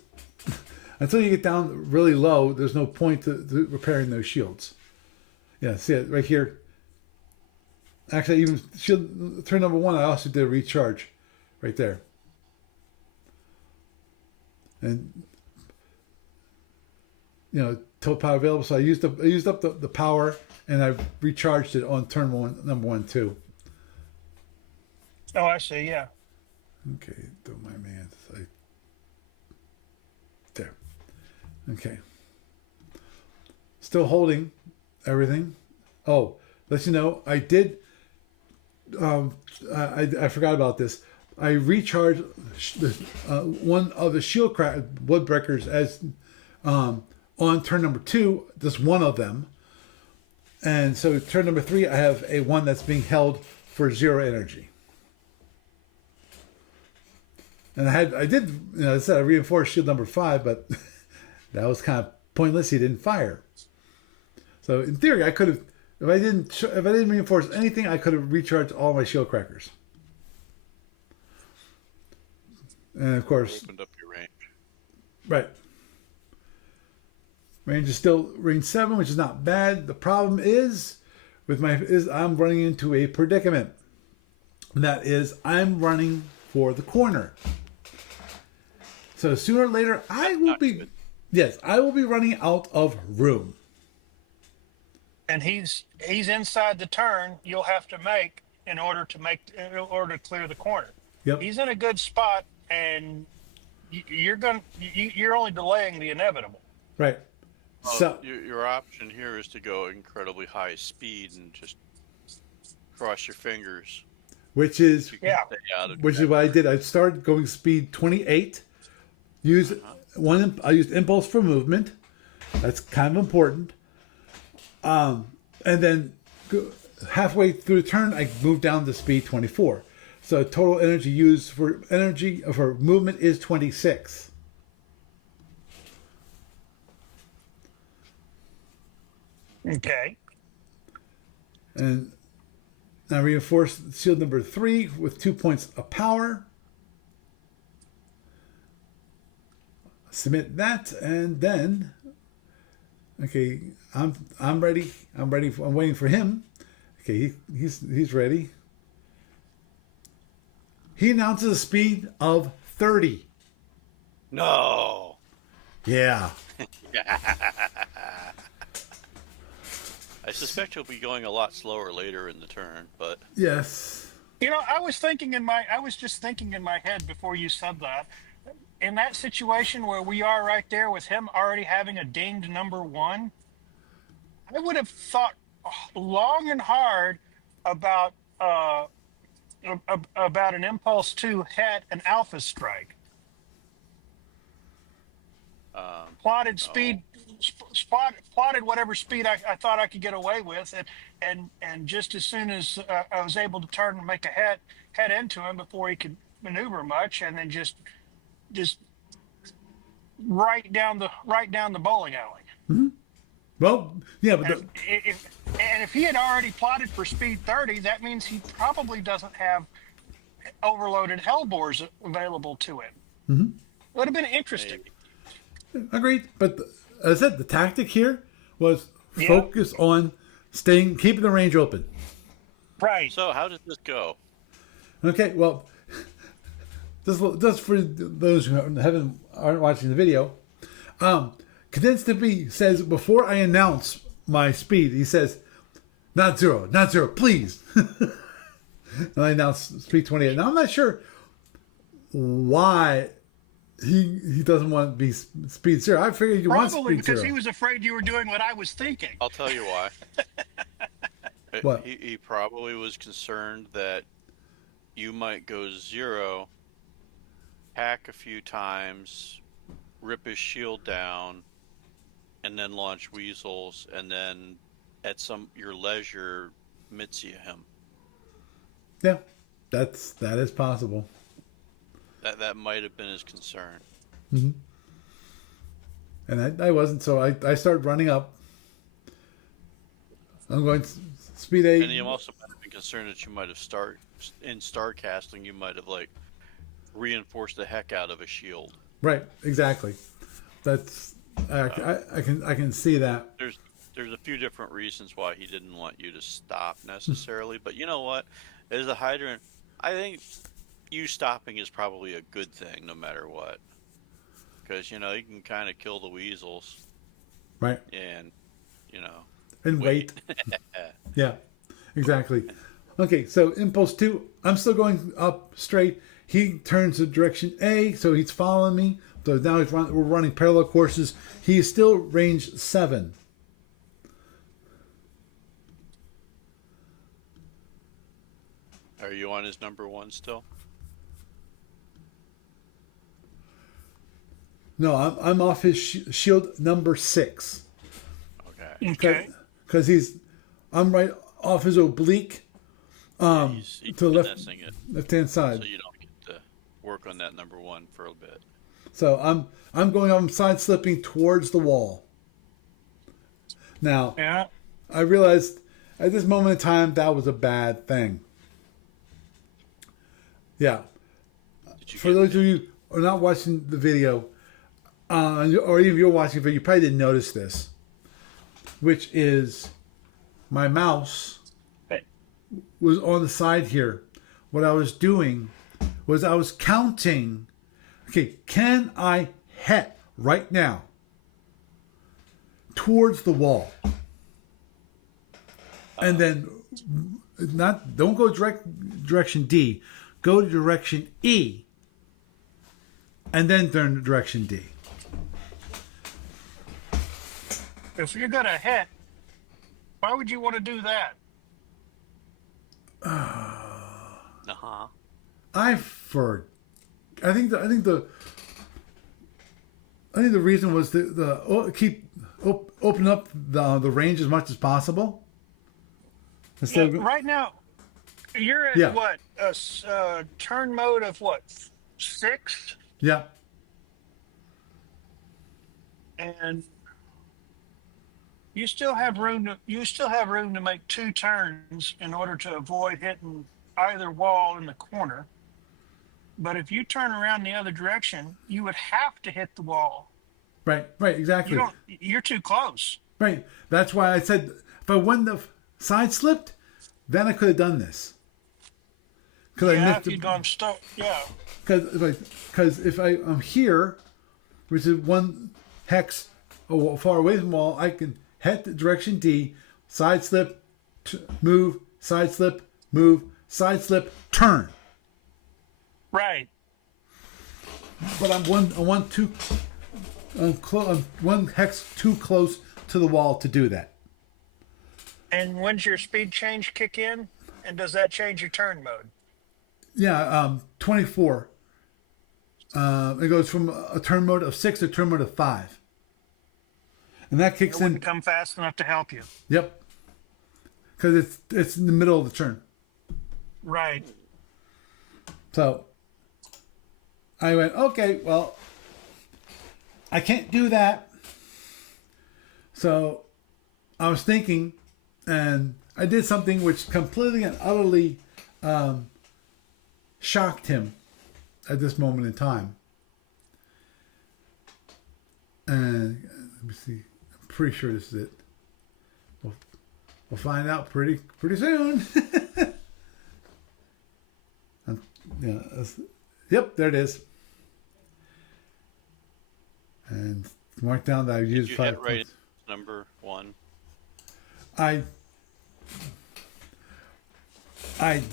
until you get down really low, there's no point to repairing those shields. Yeah, see it right here. Actually, even shield turn number 1, I also did a recharge right there. And total power available. So I used up the power, and I recharged it on turn 1, number 1 too. Oh, I see. Yeah. Okay, don't mind me. There. Okay. Still holding everything. Oh, let you know, I did. I forgot about this. I recharged one of the shield woodbreakers as on turn number 2, just one of them, and so turn number 3, I have a one that's being held for 0 energy. And I did, I said I reinforced shield number 5, but that was kind of pointless. He didn't fire. So in theory, I could have, if I didn't reinforce anything, I could have recharged all my shield crackers. And of course, Opened up your range. right. Range is still range 7, which is not bad. The problem is I'm running into a predicament. And that is I'm running for the corner. So sooner or later I will be running out of room. and he's inside the turn you'll have to make in order to clear the corner. Yep. He's in a good spot, and you're only delaying the inevitable. Right. So your option here is to go incredibly high speed and just cross your fingers. which is Yeah. which is what I did. I started going speed 28. Use I used impulse for movement. That's kind of important. And then halfway through the turn, I moved down to speed 24. So total energy used for movement is 26. Okay. And I reinforce shield number 3 with 2 points of power. Submit that, and then okay, I'm ready. I'm waiting for him. Okay, he's ready. He announces a speed of 30. No. Yeah. I suspect he'll be going a lot slower later in the turn, but Yes. I was just thinking in my head before you said that. In that situation where we are right there with him already having a dinged number 1, I would have thought long and hard about an impulse to het an alpha strike. Plotted speed, plotted whatever speed I thought I could get away with, and just as soon as I was able to turn and make a head into him before he could maneuver much, and then just right down the bowling alley. Mm-hmm. Well, yeah, but and if he had already plotted for speed 30, that means he probably doesn't have overloaded hellbores available to him. Mm-hmm. It would have been interesting. Agreed. But as I said, the tactic here was focus on keeping the range open. Right. So how did this go? Okay, well, just for those who aren't watching the video, Condensed B says before I announce my speed, he says, not zero, please. And I announced speed 28. Now I'm not sure why he doesn't want to be speed 0. I figured you want speed 0. Probably because he was afraid you were doing what I was thinking. I'll tell you why. What? He probably was concerned that you might go 0, hack a few times, rip his shield down, and then launch weasels, and then at your leisure, Mitzi him. Yeah, that is possible. That might have been his concern. Mm-hmm. And I wasn't, so I started running up. I'm going speed 8. And he also might have been concerned that you might have in star casting, you might have reinforced the heck out of a shield. Right, exactly. That's I can see that. There's a few different reasons why he didn't want you to stop necessarily, but you know what? As a hydrant, I think you stopping is probably a good thing no matter what, because you can kind of kill the weasels, right? And wait. Yeah, exactly. Okay, so impulse 2, I'm still going up straight. He turns to direction A, so he's following me. So now we're running parallel courses. He's still range 7. Are you on his number 1 still? No, I'm off his shield number 6. Okay. Because I'm right off his oblique. He's to the left hand side. So you don't get to work on that number 1 for a bit. So I'm going on side slipping towards the wall. Now, yeah. I realized at this moment in time that was a bad thing. Yeah. For those of you who are not watching the video, or even if you're watching the video, you probably didn't notice this, which is my mouse was on the side here. What I was doing was I was counting. Okay, can I het right now towards the wall? And then don't go direction D. Go to direction E. And then turn to direction D. If you're going to hit, why would you want to do that? Uh-huh. I think the reason was open up the range as much as possible. Right now, you're at what? A turn mode of what? 6? Yeah. And you still have room to make 2 turns in order to avoid hitting either wall in the corner. But if you turn around the other direction, you would have to hit the wall. Right, exactly. You're too close. Right. That's why I said if I wouldn't have side slipped, then I could have done this. If you'd gone stuck, Because if I'm here, which is 1 hex far away from the wall, I can head to direction D, side slip, move, side slip, move, side slip, turn. Right. But I'm one hex too close to the wall to do that. And when's your speed change kick in? And does that change your turn mode? Yeah, 24. It goes from a turn mode of 6 to a turn mode of 5. And that kicks in. It wouldn't come fast enough to help you. Yep. Because it's in the middle of the turn. Right. So I went, okay, well, I can't do that. So I was thinking, and I did something which completely and utterly shocked him at this moment in time. And let me see. I'm pretty sure this is it. We'll find out pretty soon. Yep, there it is. And mark down that I used 5 hit right number 1. I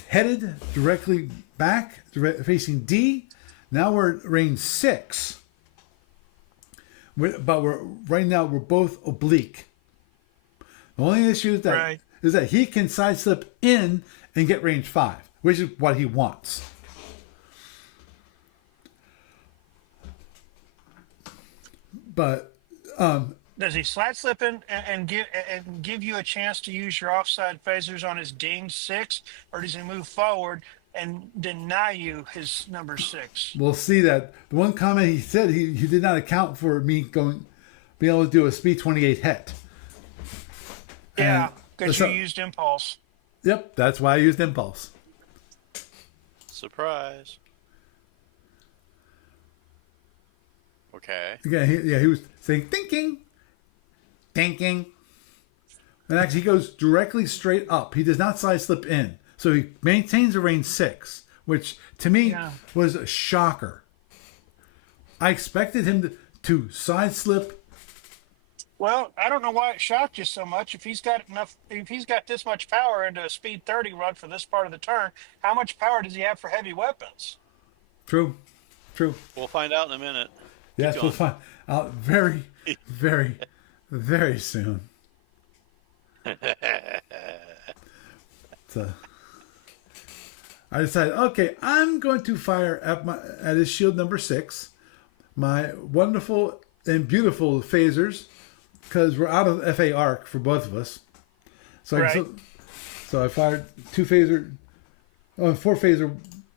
headed directly back, facing D. Now we're at range 6. But right now we're both oblique. The only issue is that he can side slip in and get range 5, which is what he wants. But does he slide slip in and give you a chance to use your offside phasers on his ding 6, or does he move forward and deny you his number 6? We'll see that. The one comment he said he did not account for me being able to do a speed 28 het. Yeah, because you used impulse. Yep, that's why I used impulse. Surprise. Okay. Yeah, he was saying thinking. And actually, he goes directly straight up. He does not side slip in. So he maintains a range 6, which to me was a shocker. I expected him to side slip. Well, I don't know why it shocked you so much. If he's got this much power into a speed 30 run for this part of the turn, how much power does he have for heavy weapons? True. We'll find out in a minute. Yes, we'll find out very, very, very soon. So I decided, okay, I'm going to fire at his shield number 6, my wonderful and beautiful phasers, because we're out of FA arc for both of us. So I fired 4 phaser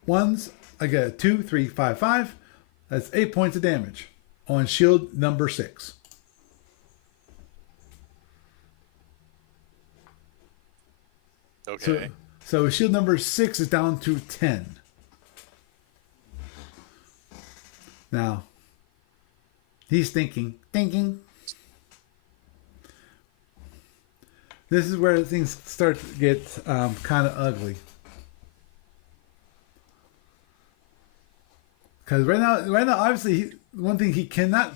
1s. I get a 2, 3, 5, 5. That's 8 points of damage on shield number 6. Okay. So shield number 6 is down to 10. Now, he's thinking. This is where things start to get kind of ugly. Because right now, obviously, one thing he cannot.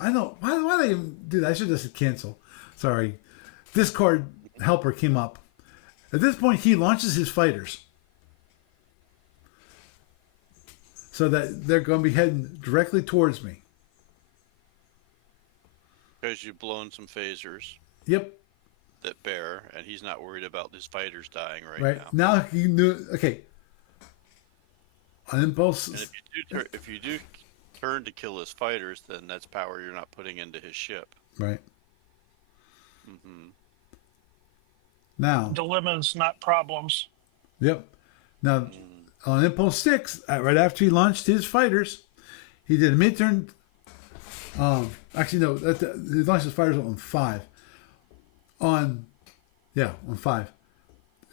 I know why do I even do that? I should just cancel. Sorry, Discord helper came up. At this point, he launches his fighters. So that they're going to be heading directly towards me. Because you've blown some phasers Yep. that bear, and he's not worried about his fighters dying Right. now. Now he knew. Okay. On impulse. And if you do turn to kill his fighters, then that's power you're not putting into his ship. Right. Mm-hmm. Now. Dilemmas, not problems. Yep. Now, on impulse 6, right after he launched his fighters, he did a mid-turn. Actually, no. He launched his fighters on 5. On 5.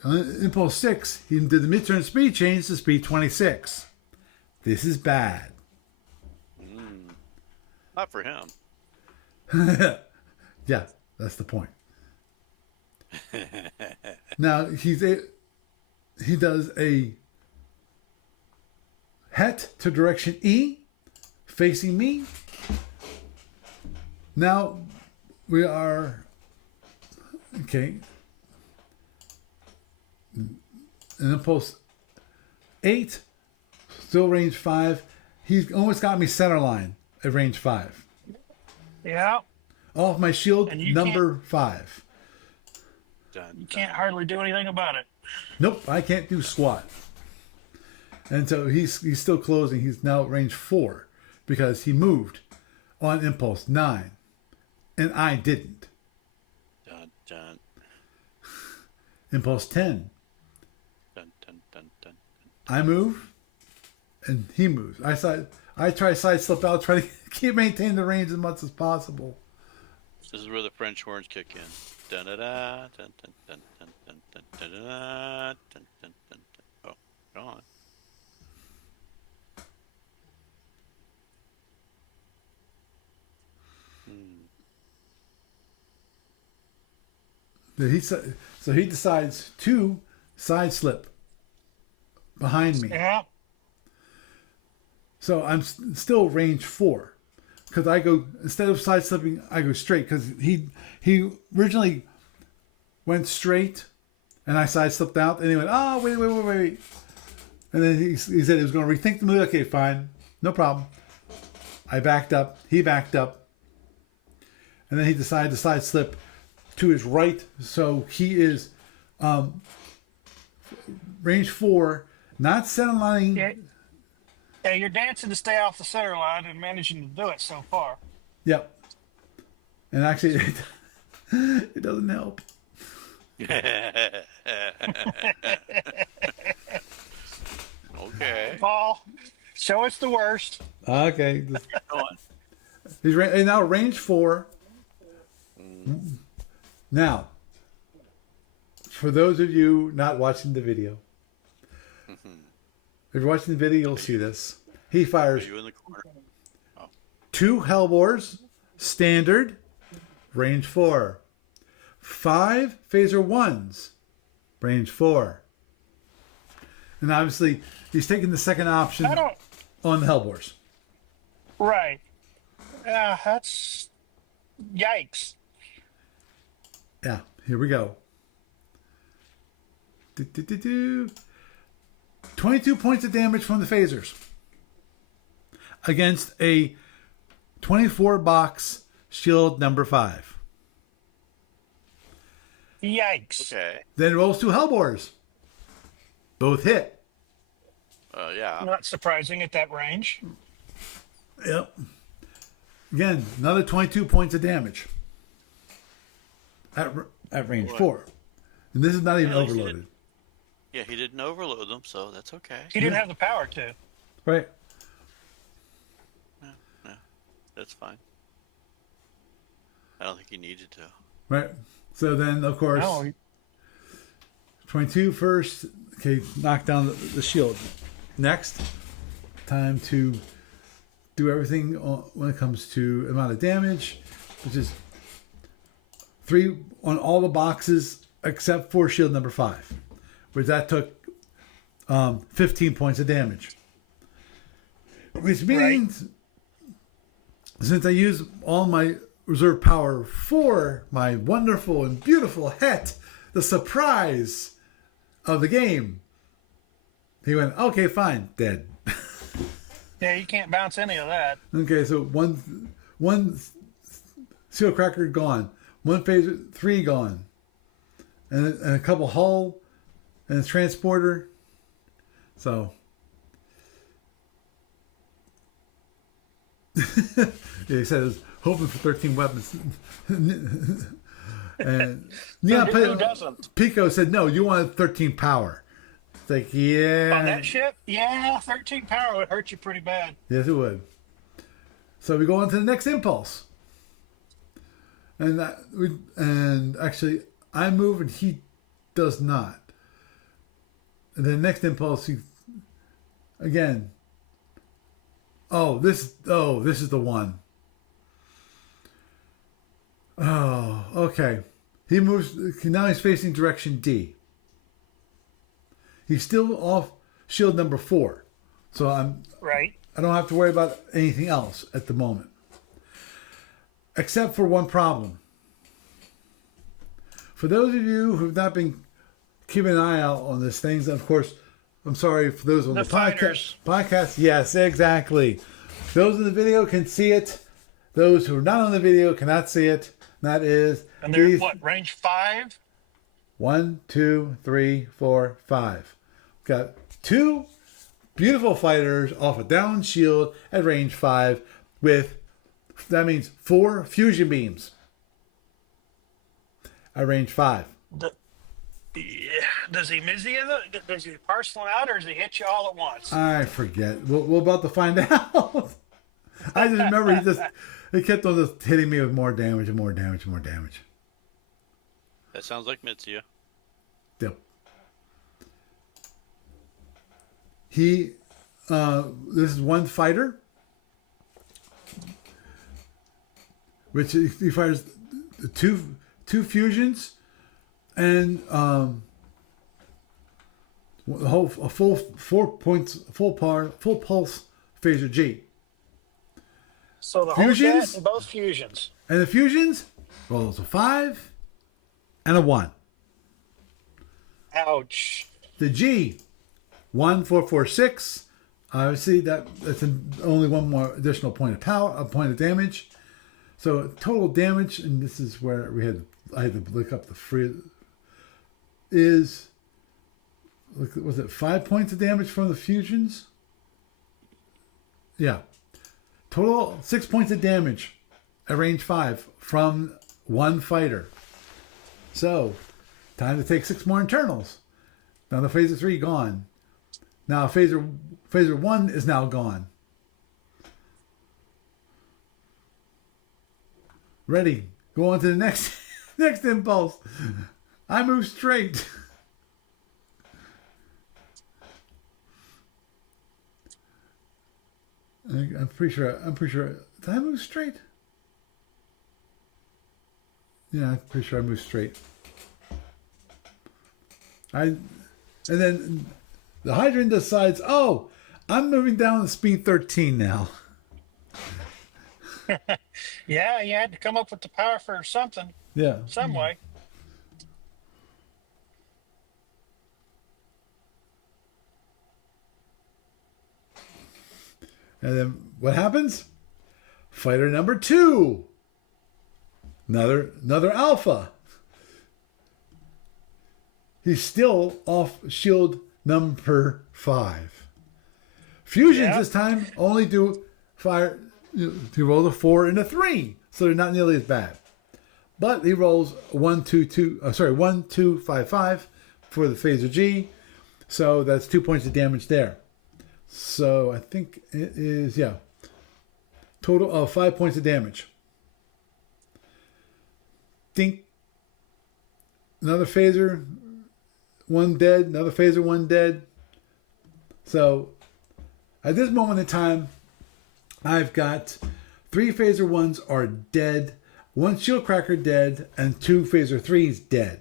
On impulse 6, he did the mid-turn speed change to speed 26. This is bad. Not for him. Yeah, that's the point. Now he does a het to direction E, facing me. Now we are okay. An impulse 8, still range 5. He's almost got me center line at range 5. Yeah. Off my shield, And you number 5. You can't hardly do anything about it. Nope, I can't do squat. And so he's still closing. He's now at range 4 because he moved on impulse 9, and I didn't. Dun, dun. Impulse 10. Dun, dun, dun, dun. I move, and he moves. I try to side slip out, try to keep maintain the range as much as possible. This is where the French horns kick in. Dun, da, da, dun, dun, dun, dun, dun, dun, dun, dun, dun, dun, dun, dun. Oh, go on. So he decides to side slip behind me. Yeah. So I'm still range 4 because I go, instead of side slipping, I go straight because he originally went straight and I side slipped out and he went, oh, wait. And then he said he was going to rethink the move. Okay, fine. No problem. I backed up. He backed up. And then he decided to side slip to his right. So he is range 4, not center line. Yeah, you're dancing to stay off the center line and managing to do it so far. Yep. And actually, it doesn't help. Okay. Paul, show us the worst. Okay. Go on. He's now range 4. Now, for those of you not watching the video, if you're watching the video, you'll see this. He Are fires you in the corner? 2 Hellbores, standard, range 4. 5 Phaser 1s, range 4. And obviously, he's taking the second option on the Hellbores. Right. Yeah, that's yikes. Yeah, here we go. 22 points of damage from the phasers against a 24 box shield number 5. Yikes. Okay. Then rolls 2 Hellbores. Both hit. Yeah. Not surprising at that range. Yep. Again, another 22 points of damage at range 4. And this is not even At least he overloaded. Yeah, he didn't overload them, so that's okay. He didn't have the power to. Right. No, that's fine. I don't think he needed to. Right. So then, of course, No, 22 first. Okay, knock down the shield. Next, time to do everything when it comes to amount of damage, which is 3 on all the boxes except for shield number 5, which that took 15 points of damage. Which means, since I use all my reserve power for my wonderful and beautiful het the surprise of the game. He went, okay, fine, dead. Yeah, you can't bounce any of that. Okay, so one seal cracker gone, one phaser 3 gone, and a couple hull and a transporter. So yeah, he says hoping for 13 weapons. And yeah, Who doesn't? Pico said no. You wanted 13 power. It's like yeah. On that ship, yeah, 13 power would hurt you pretty bad. Yes, it would. So we go on to the next impulse, and actually I move and he does not. And then the next impulse, he again. This is the one. Oh, okay. He moves. Now he's facing direction D. He's still off shield number 4, so I don't have to worry about anything else at the moment, except for one problem. For those of you who have not been keeping an eye out on these things, and of course, I'm sorry for those on the podcast. Yes, exactly. Those in the video can see it. Those who are not on the video cannot see it. That is. And they're what, range 5? 1, 2, 3, 4, 5. Got 2 beautiful fighters off a down shield at range 5 with, that means 4 fusion beams at range 5. Does he miss you? Does he parcel out, or does he hit you all at once? I forget. We're about to find out. I just remember he kept on just hitting me with more damage and more damage and more damage. That sounds like Mitsuya. Yep. This is one fighter, which he fires two fusions and a full 4 points, full pulse phaser G. So the whole jet and both fusions. And the fusions rolls a 5 and a 1. Ouch. The G, 1, 4, 4, 6. Obviously, that's only one more additional point of power, a point of damage. So total damage, and this is where I had to look up the free. Was it 5 points of damage from the fusions? Yeah. Total 6 points of damage at range 5 from one fighter. So, time to take 6 more internals. Now the phaser 3 gone. Now phaser 1 is now gone. Ready. Go on to the next impulse. I move straight. I'm pretty sure. Did I move straight? Yeah, I'm pretty sure I moved straight. And then the hydrant decides, I'm moving down to speed 13 now. Yeah, you had to come up with the power for something. Yeah. Some way. And then what happens? Fighter number 2. Another alpha. He's still off shield number 5. Fusions this time only do fire. He rolls a 4 and a 3, so they're not nearly as bad. But he rolls 1, 2, 5, 5 for the phaser G, so that's 2 points of damage there. So I think it is total of 5 points of damage. Think. Another phaser, 1 dead. Another phaser, 1 dead. So at this moment in time, I've got 3 phaser 1s are dead, 1 shield cracker dead, and 2 phaser 3s dead.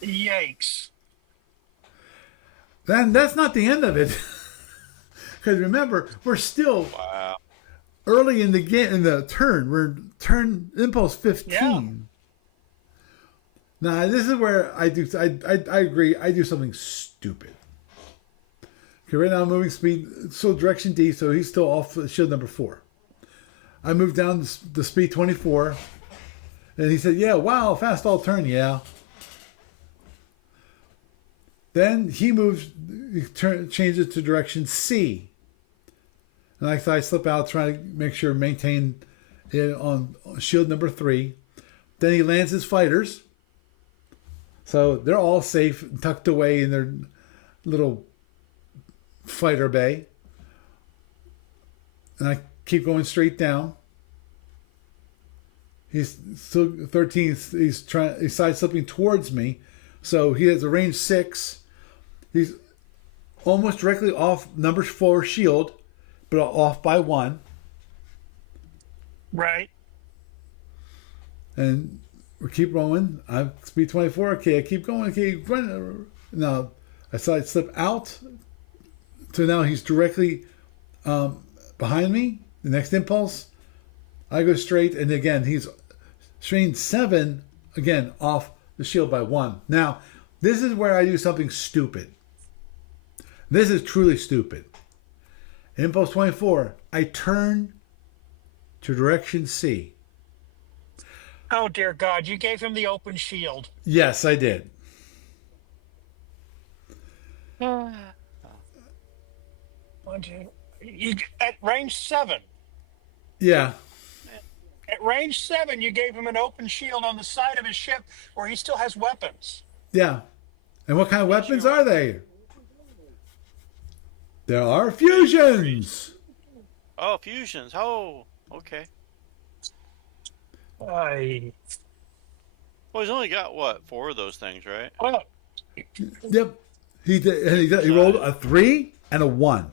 Yikes. Then that's not the end of it. Because remember, we're still early in the game, in the turn. We're turn impulse 15. Now this is where I do. I agree. I do something stupid. Okay, right now I'm moving speed. So direction D. So he's still off shield number 4. I moved down the speed 24, and he said, "Yeah, wow, fast all turn, yeah." Then he moves, changes to direction C. And I slip out, trying to make sure maintain it on shield number 3. Then he lands his fighters. So they're all safe, tucked away in their little fighter bay. And I keep going straight down. He's still 13. He's side slipping towards me. So he has a range 6. He's almost directly off number 4 shield, but off by 1. Right. And we keep rolling. I'm speed 24. Okay, I keep going. Okay, run. Now I side slip out. So now he's directly behind me. The next impulse, I go straight, and again he's range 7. Again off the shield by 1. Now this is where I do something stupid. This is truly stupid. Impulse 24. I turn to direction C. Oh, dear God. You gave him the open shield. Yes, I did. At range 7. Yeah. At range 7, you gave him an open shield on the side of his ship where he still has weapons. Yeah. And what kind of weapons are they? There are fusions. Oh, fusions. Oh, okay. Well, he's only got what, 4 of those things, right? Well, Yep. He did. And he rolled a 3 and a 1.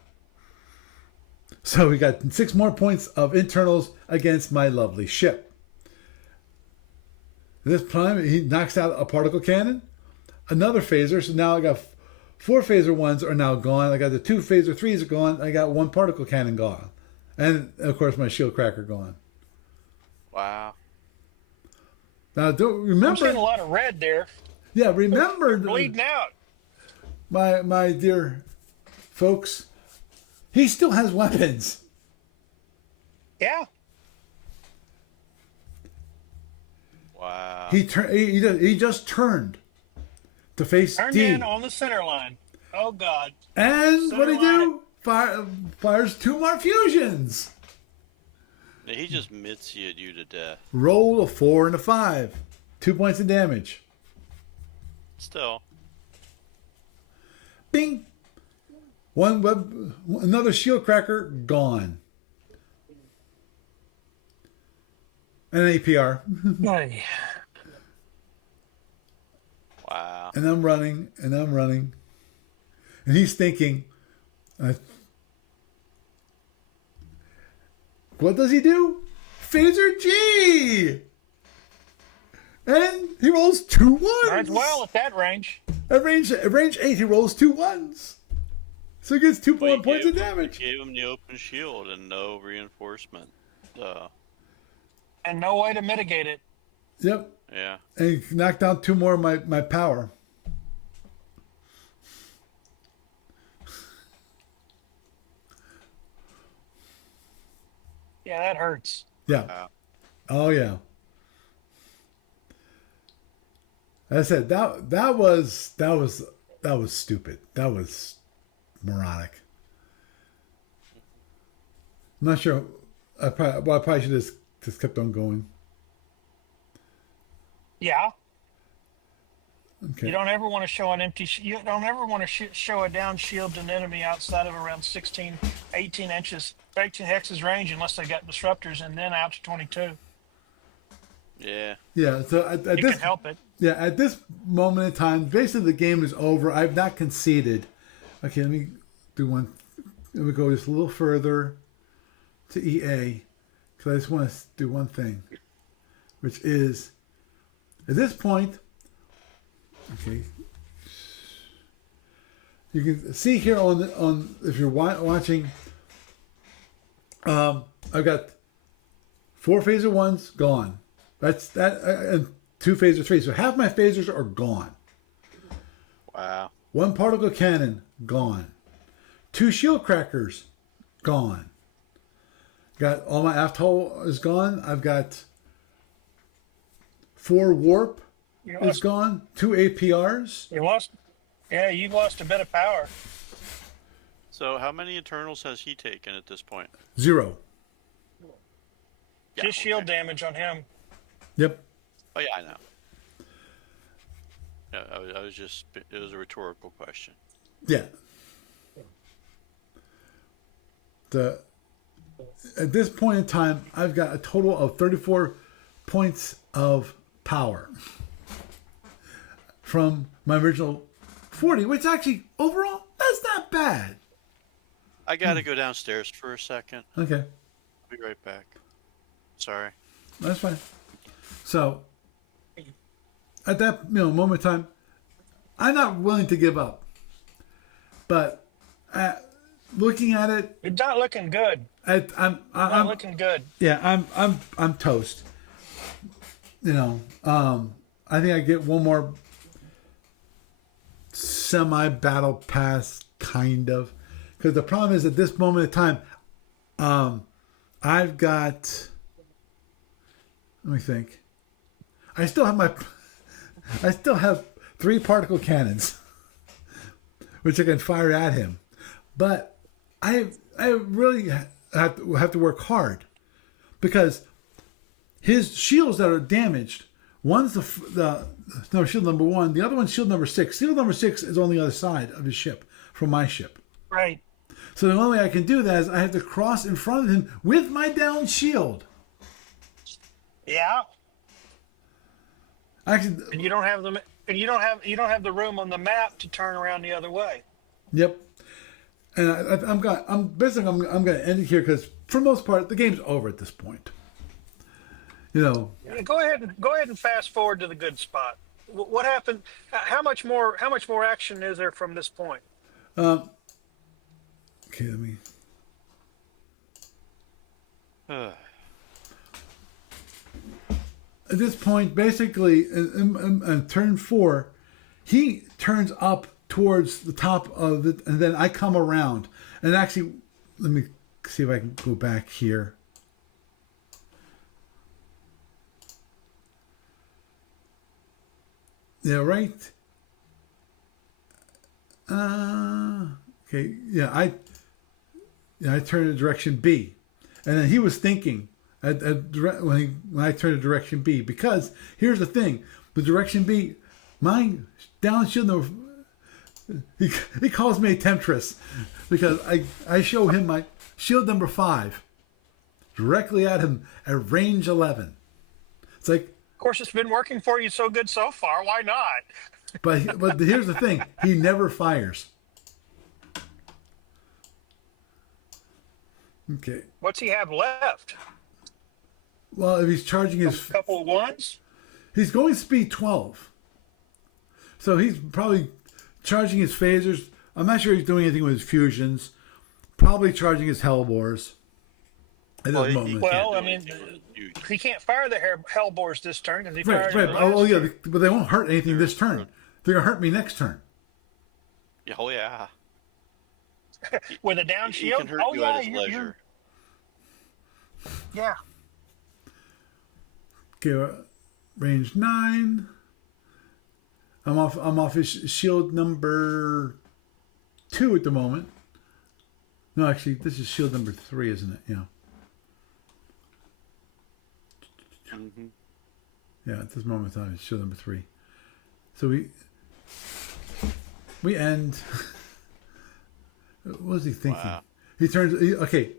So we got 6 more points of internals against my lovely ship. This time he knocks out a particle cannon, another phaser. So now I got 4 phaser 1s are now gone. I got the 2 phaser 3s are gone. I got 1 particle cannon gone. And of course my shield cracker gone. Wow. Now don't remember. I'm seeing a lot of red there. Yeah, remember Bleeding out. my dear folks, he still has weapons. Yeah. Wow. He just turned to face Turned D. in on the center line. Oh, God. And Center what did he line. do? Fires 2 more fusions. He just mitzied you to death. Roll a 4 and a 5. 2 points of damage. Still. Bing. Another shield cracker gone. And an APR. Hey. Wow. And I'm running. And he's thinking, what does he do? Phaser G! And he rolls 2 1s. As well at that range. At range 8, he rolls 2 1s. So he gets 2 points of damage. Gave him the open shield and no reinforcement. And no way to mitigate it. Yep. Yeah. And he knocked down 2 more of my power. Yeah, that hurts. Yeah. Oh yeah. As I said, that was stupid. That was moronic. I'm not sure. I probably should have just kept on going. Yeah. Okay. You don't ever want to show an empty. You don't ever want to show a down shield to an enemy outside of around 16, 18 inches, 18 hexes range, unless they got disruptors, and then out to 22. Yeah. Yeah. So at You this, can help it. yeah, at this moment in time, basically the game is over. I've not conceded. Okay, let me do one. Let me go just a little further to EA because I just want to do one thing, which is at this point. Okay, you can see here on if you're watching. I've got 4 phaser 1s gone. That's that, and 2 phaser 3. So half my phasers are gone. Wow. 1 particle cannon, gone. 2 shield crackers, gone. Got all my aft hull is gone. I've got 4 warp is gone. 2 APRs. You lost. Yeah, you've lost a bit of power. So how many internals has he taken at this point? 0. Yeah, Just shield damage on him. Yep. Oh yeah, I know. Yeah, I was just. It was a rhetorical question. Yeah. At this point in time, I've got a total of 34 points of power from my original 40, which actually overall that's not bad. I gotta go downstairs for a second. Okay, I'll be right back. Sorry. that's fine. So at that moment in time, I'm not willing to give up, but looking at it, It's not looking good. I'm Not looking good. yeah, I'm toast. I think I get one more semi-battle pass, kind of, because the problem is at this moment in time, I've got. Let me think. I still have 3 particle cannons, which I can fire at him, but I really have to work hard because his shields that are damaged. One's shield number 1. The other one's shield number 6. Shield number 6 is on the other side of his ship from my ship. Right. So the only way I can do that is I have to cross in front of him with my down shield. Yeah. Actually, And you don't have the you don't have the room on the map to turn around the other way. yep. And I'm going to end it here because for the most part the game's over at this point. Yeah, go ahead and fast forward to the good spot. What happened? How much more action is there from this point? Okay, let me. At this point, basically, in turn 4, he turns up towards the top of it, and then I come around. And actually, let me see if I can go back here. Yeah, right. Okay, yeah, I turned in direction B, and then he was thinking when I turned to direction B, because here's the thing: the direction B, my down shield number, he calls me a temptress because I show him my shield number 5 directly at him at range 11. It's like, Of course, it's been working for you so good so far. Why not? but here's the thing: he never fires. Okay. What's he have left? Well, if he's charging his A couple of ones? he's going speed 12. So he's probably charging his phasers. I'm not sure he's doing anything with his fusions. Probably charging his hellbores at this moment. Well, I mean, he can't fire the hellbores this turn because he fired Right. it Oh, last yeah, turn. but they won't hurt anything this turn. They're going to hurt me next turn. Oh yeah. With a down He shield. can hurt Oh you yeah, at his leisure. yeah. Okay, range 9. I'm off his shield number 2 at the moment. No, actually, this is shield number 3, isn't it? Yeah. Mm-hmm. Yeah, at this moment in time, it's shield number 3. So we end. What was he thinking? Wow. He turns. Okay,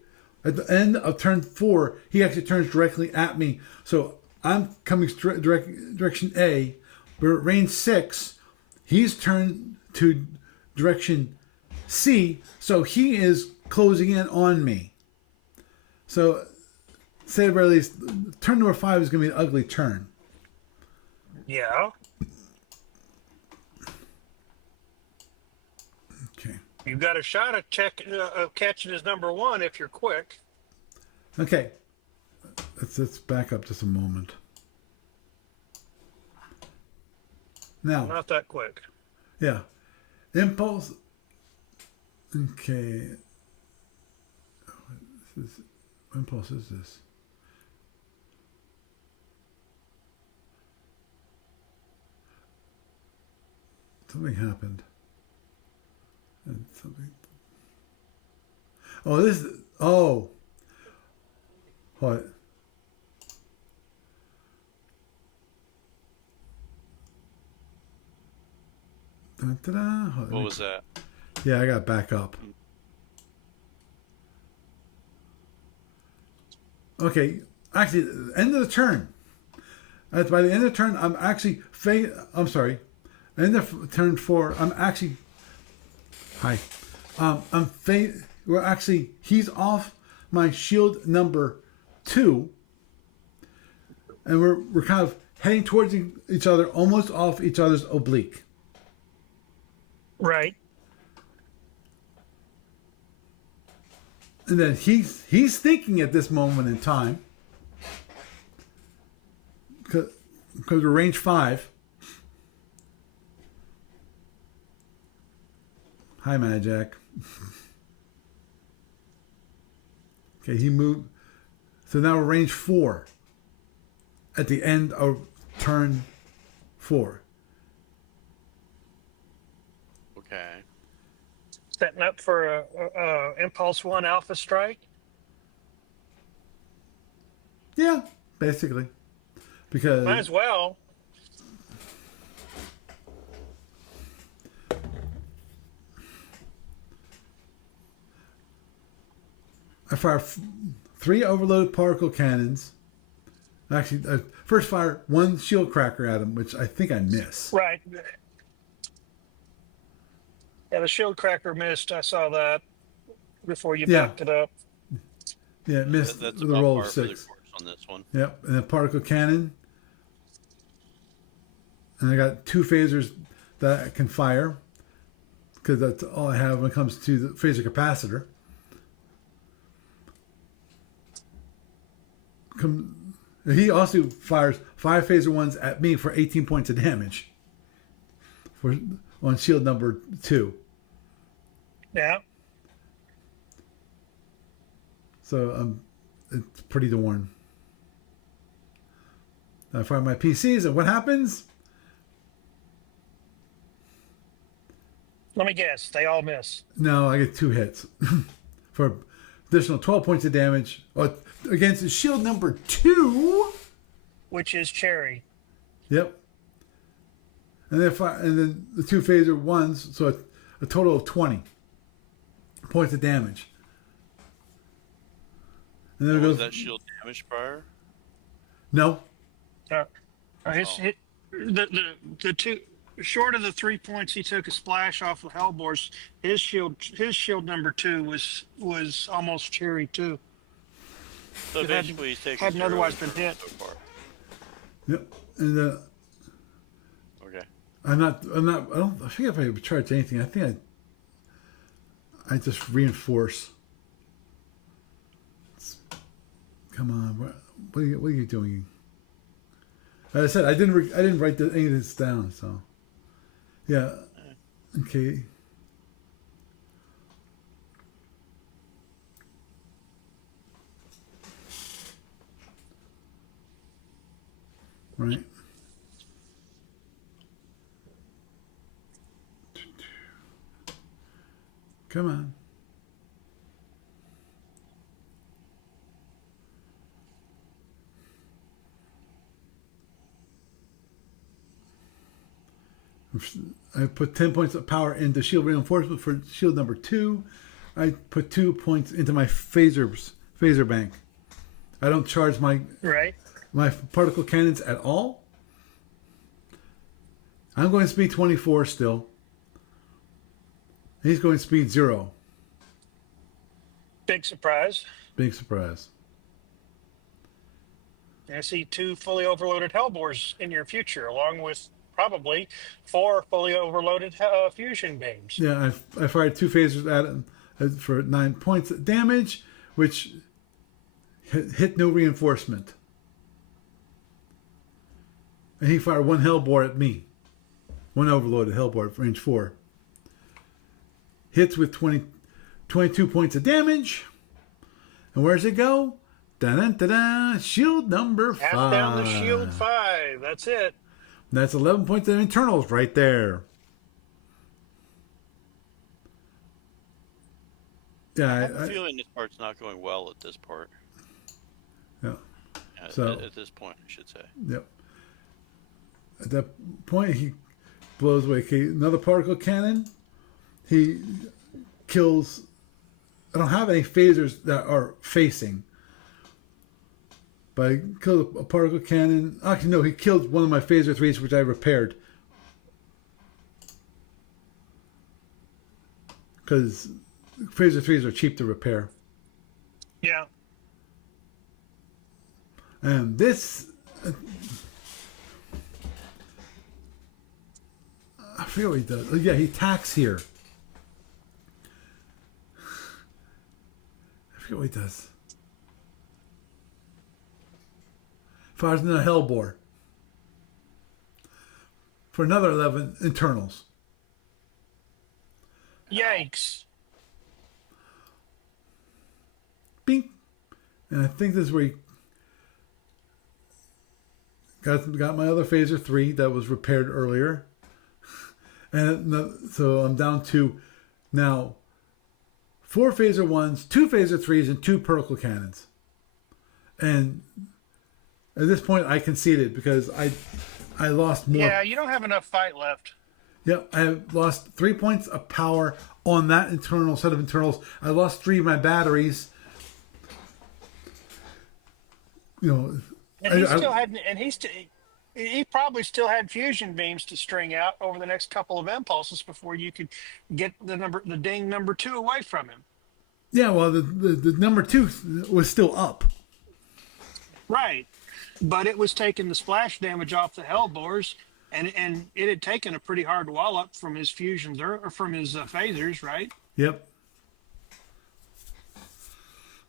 at the end of turn 4, he actually turns directly at me. So I'm coming direction A, but at range 6, he's turned to direction C. So he is closing in on me. So, say at the very least, turn number 5 is going to be an ugly turn. Yeah. Okay. You've got a shot at catching his number 1 if you're quick. Okay. Let's back up just a moment. Now, Not that quick. yeah. Impulse. Okay. What impulse is this? Something happened. And something. Oh, this. Oh. What? Dun, dun, dun. Hold on, What was that? Yeah, I got to back up. Okay, actually, end of the turn. By the end of the turn, I'm actually I'm sorry. End of turn 4, I'm actually. Hi. We're actually. He's off my shield number 2, and we're kind of heading towards each other, almost off each other's oblique. Right. And then he's thinking at this moment in time, because we're range 5. Hi, Mad Jack. Okay, he moved. So now we're range 4 at the end of turn 4. Okay. Setting up for a Impulse 1 Alpha strike. Yeah, basically. Because Might as well. I fire 3 overloaded particle cannons. Actually, I first fire 1 shield cracker at him, which I think I miss. Right. Yeah, the shield cracker missed. I saw that before you backed it up. Yeah, it missed That's the about roll par of for the 6. course on this one. Yep, and then particle cannon. And I got 2 phasers that I can fire, because that's all I have when it comes to the phaser capacitor. He also fires 5 phaser 1s at me for 18 points of damage on shield number 2. Yeah. So it's pretty worn. I fire my PCs, and what happens? Let me guess. They all miss. No, I get 2 hits for additional 12 points of damage against the shield number 2. Which is Cherry. Yep. And then the 2 phaser 1s, so a total of 20 points of damage. And then it goes. Was that shield damage prior? No. The 2 short of the 3 points he took a splash off of Hellbore's, his shield number 2 was almost Cherry too. So basically, he's taking hadn't 0 otherwise been hit. so far. Yep. And Okay. I forget if I charged anything. I think I just reinforce. Come on, what are you doing? As I said, I didn't write any of this down, so yeah. Okay. Right. Come on. I put 10 points of power into shield reinforcement for shield number 2. I put 2 points into my phaser bank. I don't charge my particle cannons at all. I'm going speed 24 still. He's going speed 0. Big surprise. Big surprise. I see 2 fully overloaded Hellbores in your future, along with probably 4 fully overloaded fusion beams. Yeah, I fired 2 phasers at him for 9 points of damage, which hit no reinforcement. And he fired 1 Hellbore at me. One overloaded Hellboar, range 4. Hits with 22 points of damage. And where's it go? Da-da-da-da, shield number 5. Half down the shield 5. That's it. That's 11 points of internals right there. Yeah, I have a feeling this part's not going well at this part. Yeah. So at this point, I should say. Yep. At that point, he blows away another particle cannon. He kills. I don't have any phasers that are facing. But I killed a particle cannon. Actually, no, he killed one of my phaser 3s, which I repaired. Because phaser 3s are cheap to repair. Yeah. And this... I forget what he does. Oh, yeah, he attacks here. I forget what he does. Fires in a Hellboar. For another 11 internals. Yikes. Bing. And I think this is where he got my other phaser 3 that was repaired earlier. And so I'm down to now 4 phaser 1s, 2 phaser 3s, and 2 particle cannons. And at this point, I conceded because I lost more. Yeah, you don't have enough fight left. Yep, I lost 3 points of power on that internal set of internals. I lost 3 of my batteries. You know, and he probably still had fusion beams to string out over the next couple of impulses before you could get the ding number 2 away from him. Yeah, well, the number 2 was still up. Right. But it was taking the splash damage off the Hellboars, and it had taken a pretty hard wallop from his fusions or from his phasers, right? Yep.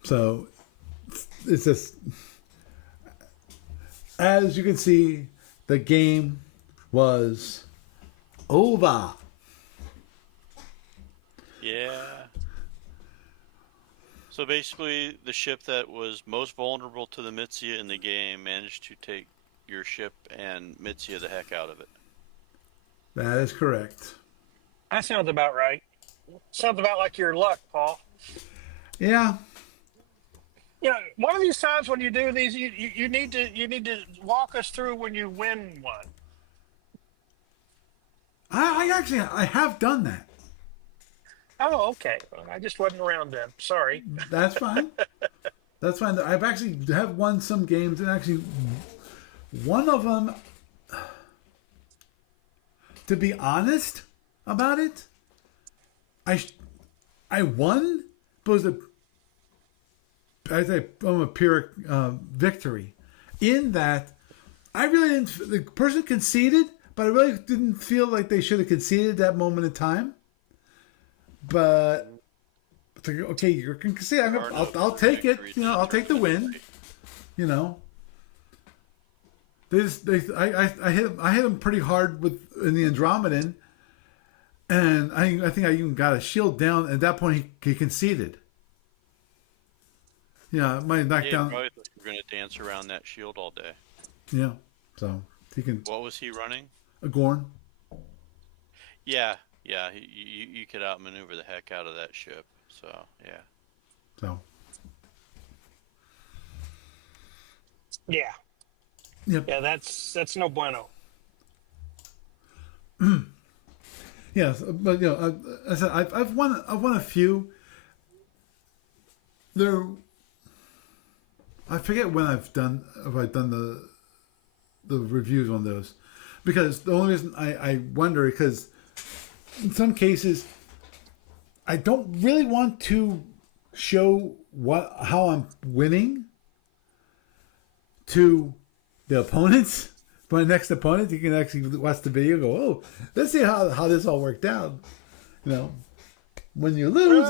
So it's just, as you can see, the game was over. Yeah. So basically, the ship that was most vulnerable to the Mitsia in the game managed to take your ship and Mitsia the heck out of it. That is correct. That sounds about right. Sounds about like your luck, Paul. Yeah. You know, one of these times when you do these, you need to walk us through when you win one. I have done that. Oh, okay. Well, I just wasn't around then. Sorry. That's fine. That's fine. I've actually have won some games, and actually one of them, to be honest about it, I won, but it was a Pyrrhic victory. In that, I really didn't. The person conceded, but I really didn't feel like they should have conceded that moment in time. But okay, you can concede. I'll take it. You know, I'll take the win. You know, I hit him pretty hard in the Andromedan, and I think I even got a shield down. At that point, he conceded. Yeah, my knockdown. Probably thought you were going to dance around that shield all day. Yeah, so he can. What was he running? A Gorn. Yeah, you could outmaneuver the heck out of that ship. So yeah. So. Yeah. Yep. Yeah, that's no bueno. Yes, but you know, I said I've won a few. I forget when I've done the reviews on those, because the only reason I wonder, because in some cases I don't really want to show how I'm winning to the opponents. My next opponent, you can actually watch the video and go, oh, let's see how this all worked out. You know, when you lose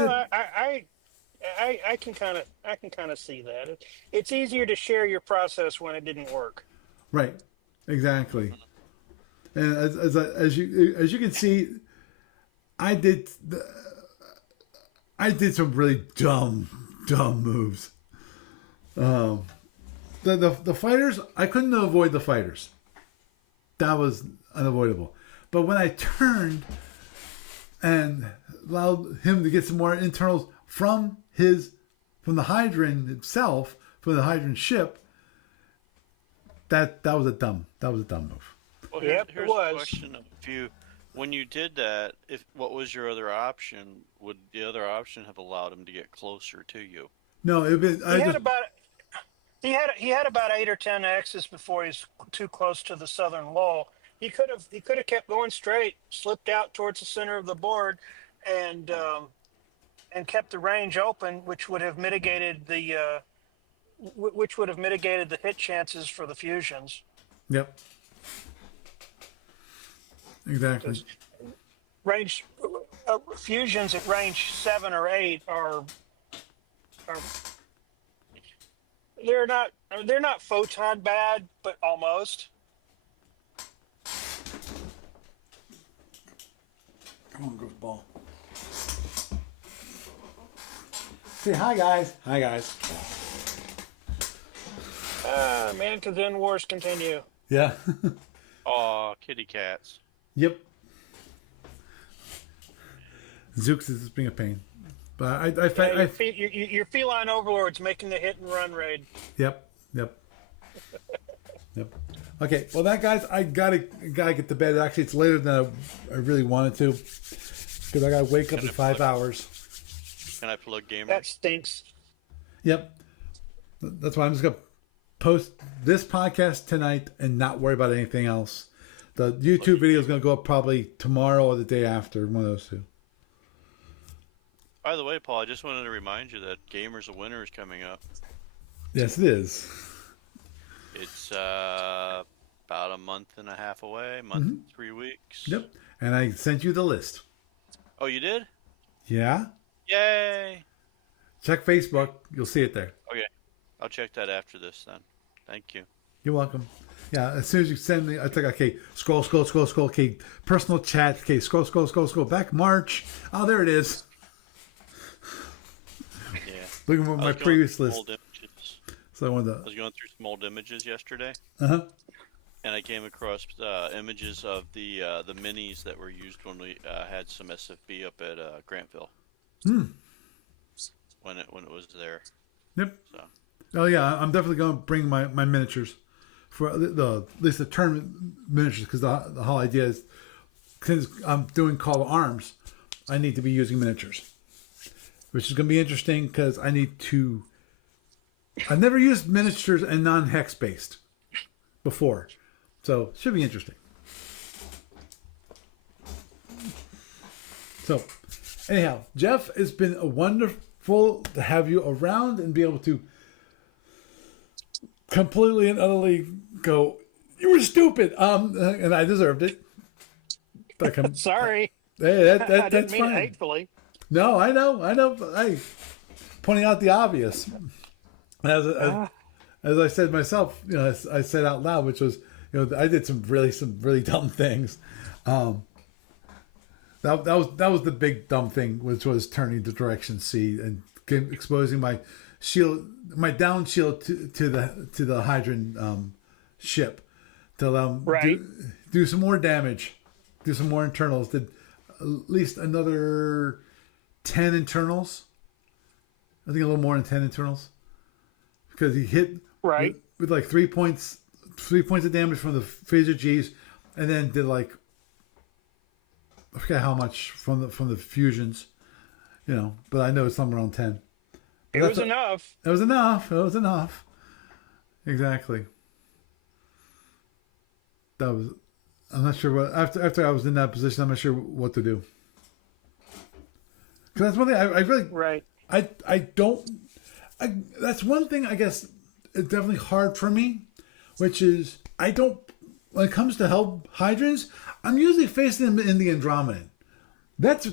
I can kind of see that. It's easier to share your process when it didn't work. Right. Exactly. And as you can see, I did some really dumb moves. The fighters, I couldn't avoid the fighters. That was unavoidable. But when I turned and allowed him to get some more internals from the Hydran itself, from the Hydran ship, that was a dumb move. Well, Yep, here's it was. a question: when you did that, what was your other option? Would the other option have allowed him to get closer to you? No, He had about 8 or 10 X's before he's too close to the southern lull. He could have kept going straight, slipped out towards the center of the board, and kept the range open, which would have mitigated the hit chances for the fusions. Yep. Exactly. Range fusions at range 7 or 8 are they're not photon bad, but almost. Come on, goofball. Say hi, guys. Hi, guys. Man, because then wars continue. Yeah. Aw, kitty cats. Yep. Zooks is being a pain. But your feline overlord's making the hit and run raid. Yep. Okay, well that guys, I gotta get to bed. Actually, it's later than I really wanted to, because I gotta wake up in 5 hours. Can I plug gamer? That stinks. Yep. That's why I'm just gonna post this podcast tonight and not worry about anything else. The YouTube video is gonna go up probably tomorrow or the day after, one of those two. By the way, Paul, I just wanted to remind you that Gamers of Winter is coming up. Yes, it is. It's about a month and a half away, and 3 weeks. Yep. And I sent you the list. Oh, you did? Yeah? Yay! Check Facebook. You'll see it there. Okay. I'll check that after this then. Thank you. You're welcome. Yeah, as soon as you send me, I think, okay, scroll. Okay, personal chat. Okay, scroll. Back March. Oh, there it is. Yeah. Look at my previous list. So I was going through some old images yesterday. Uh-huh. And I came across images of the minis that were used when we had some SFB up at Grantville. When it was there. Yep. So. Oh yeah, I'm definitely going to bring my miniatures for at least the tournament miniatures, because the whole idea is, since I'm doing Call to Arms, I need to be using miniatures, which is going to be interesting because I've never used miniatures and non-hex based before, so it should be interesting. So, anyhow, Jeff, it's been wonderful to have you around and be able to completely and go, you were stupid, and I deserved it. Sorry. Hey, I that's didn't mean fine. it hatefully. No, I know. Hey, pointing out the obvious. As I said myself, I said out loud, which was, I did some really dumb things. That was the big dumb thing, which was turning to direction C and exposing my shield, my down shield to the Hydran ship to allow them do some more damage, do some more internals. Did at least another 10 internals. I think a little more than 10 internals, because he hit with like 3 points of damage from the phaser G's, and then did like, I forget how much from the fusions, but I know it's somewhere around 10. It was enough. It was enough. Exactly. I'm not sure what, after I was in that position, I'm not sure what to do. Because that's one thing I really, that's one thing I guess it's definitely hard for me, which is when it comes to help Hydrants, I'm usually facing them in the Andromedan. That's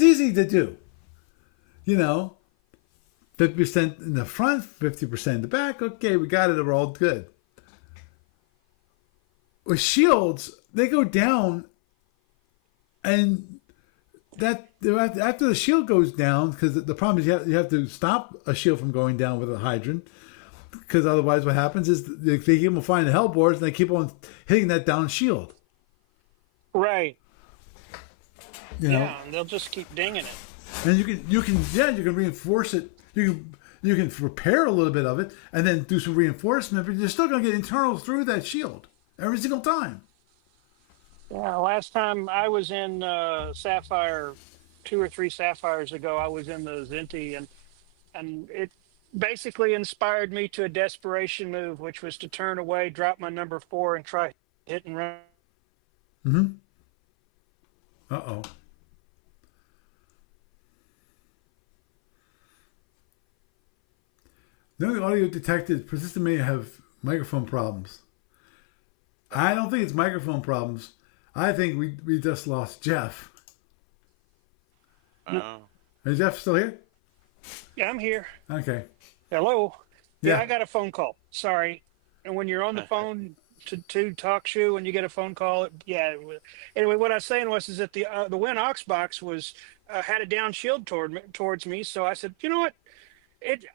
easy to do. 50% in the front, 50% in the back. Okay, we got it. We're all good. with shields, they go down, and that after the shield goes down, because the problem is you have to stop a shield from going down with a hydrant, because otherwise what happens is they keep on finding hellbores and they keep on hitting that down shield. Right. You know? Yeah, and they'll just keep dinging it. And you can reinforce it. You can repair a little bit of it and then do some reinforcement, but you're still going to get internals through that shield every single time. Yeah, last time I was in Sapphire, 2 or 3 Sapphires ago, I was in the Zinti, and it basically inspired me to a desperation move, which was to turn away, drop my number 4, and try hit and run. Mm-hmm. Uh-oh. The only audio detected persistent may have microphone problems. I don't think it's microphone problems. I think we just lost Jeff. Oh. Is Jeff still here? Yeah, I'm here. Okay. Hello. Yeah, Yeah. I got a phone call. Sorry. And when you're on the phone to talk shoe and you get a phone call, Anyway, what I was saying is that the Win Ox box was had a down shield towards me. So I said, you know what?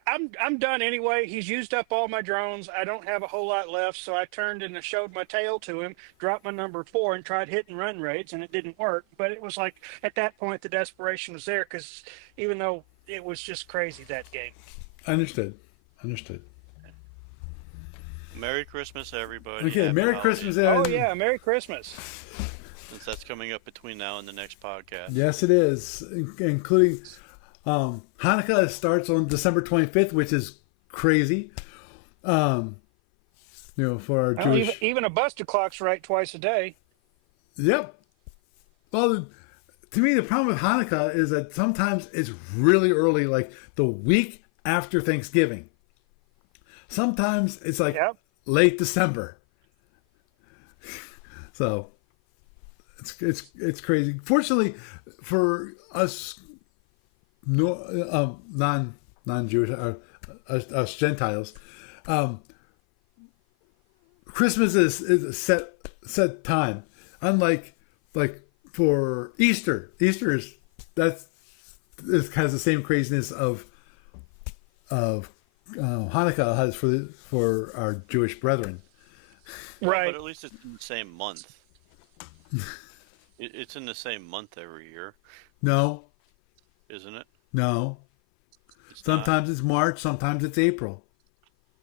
I'm done anyway. He's used up all my drones. I don't have a whole lot left, so I turned and showed my tail to him, dropped my number 4, and tried hit and run raids, and it didn't work. But it was like at that point the desperation was there, because even though it was just crazy that game. Understood. Merry Christmas, everybody. Okay, Happy Merry holidays. Christmas. Oh yeah, Merry Christmas. Since that's coming up between now and the next podcast. Yes, it is, including Hanukkah starts on December 25th, which is crazy. For our Well, Jewish. even a busted clock's right twice a day. Yep. Well, to me, the problem with Hanukkah is that sometimes it's really early, like the week after Thanksgiving. Sometimes it's like late December. So it's crazy. Fortunately for us, non-Jewish, us Gentiles, Christmas is a set time. Unlike for Easter, it has the same craziness of Hanukkah has for our Jewish brethren. Right. But at least it's in the same month. It's in the same month every year. No. Isn't it? No. Sometimes it's March, sometimes it's April.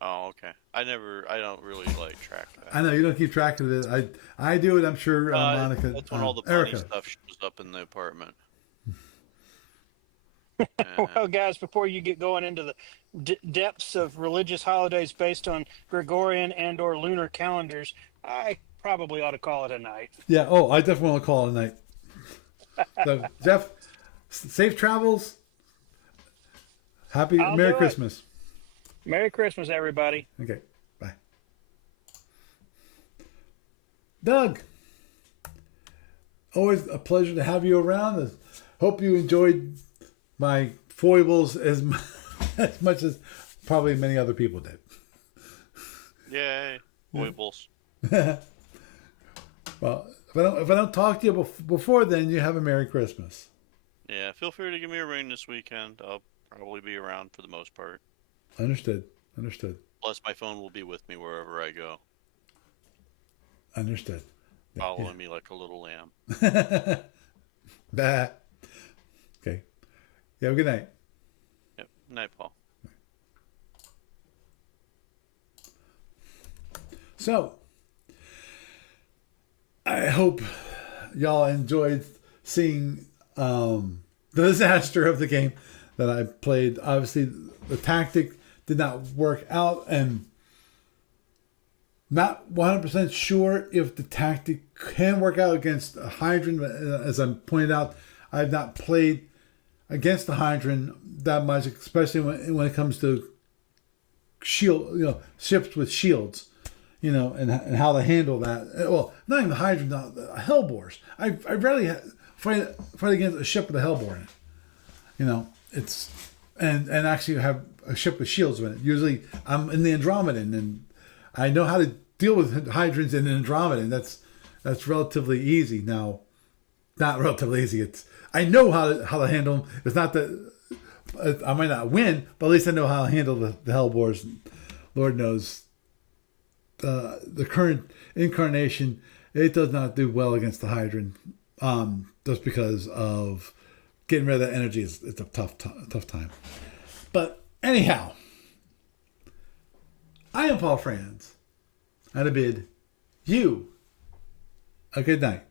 Oh, okay. I don't really track that. I know you don't keep track of it. I do it. I'm sure Monica. That's when all the funny Erica. stuff shows up in the apartment. Well, guys, before you get going into the depths of religious holidays based on Gregorian and/or lunar calendars, I probably ought to call it a night. Yeah. Oh, I definitely want to call it a night. So, Jeff, safe travels. Merry Christmas. Merry Christmas, everybody. Okay. Bye. Doug, always a pleasure to have you around. Hope you enjoyed my foibles as much as probably many other people did. Yay, foibles. Well, if I don't talk to you before then, you have a Merry Christmas. Yeah, feel free to give me a ring this weekend. I'll probably be around for the most part. Understood. Plus, my phone will be with me wherever I go. Understood. Following me like a little lamb. Bah. Okay. You have a good night. Yep. Night, Paul. So, I hope y'all enjoyed seeing the disaster of the game that I played. Obviously, the tactic did not work out, and not 100% sure if the tactic can work out against a Hydran. As I pointed out, I've not played against the Hydran that much, especially when it comes to ships with shields, and how to handle that. Well, not even the Hydran, the Hellbores. I rarely fight against a ship with a Hellbore in it. It's and actually have a ship with shields in it. Usually, I'm in the Andromedan, and I know how to deal with hydrants in Andromeda, and that's relatively easy. Now, not relatively easy. I know how to handle them. It's not that I might not win, but at least I know how to handle the Hellbores. Lord knows the current incarnation, it does not do well against the Hydran. Just because of getting rid of that energy it's a tough time. But anyhow, I am Paul Franz. I bid you a good night.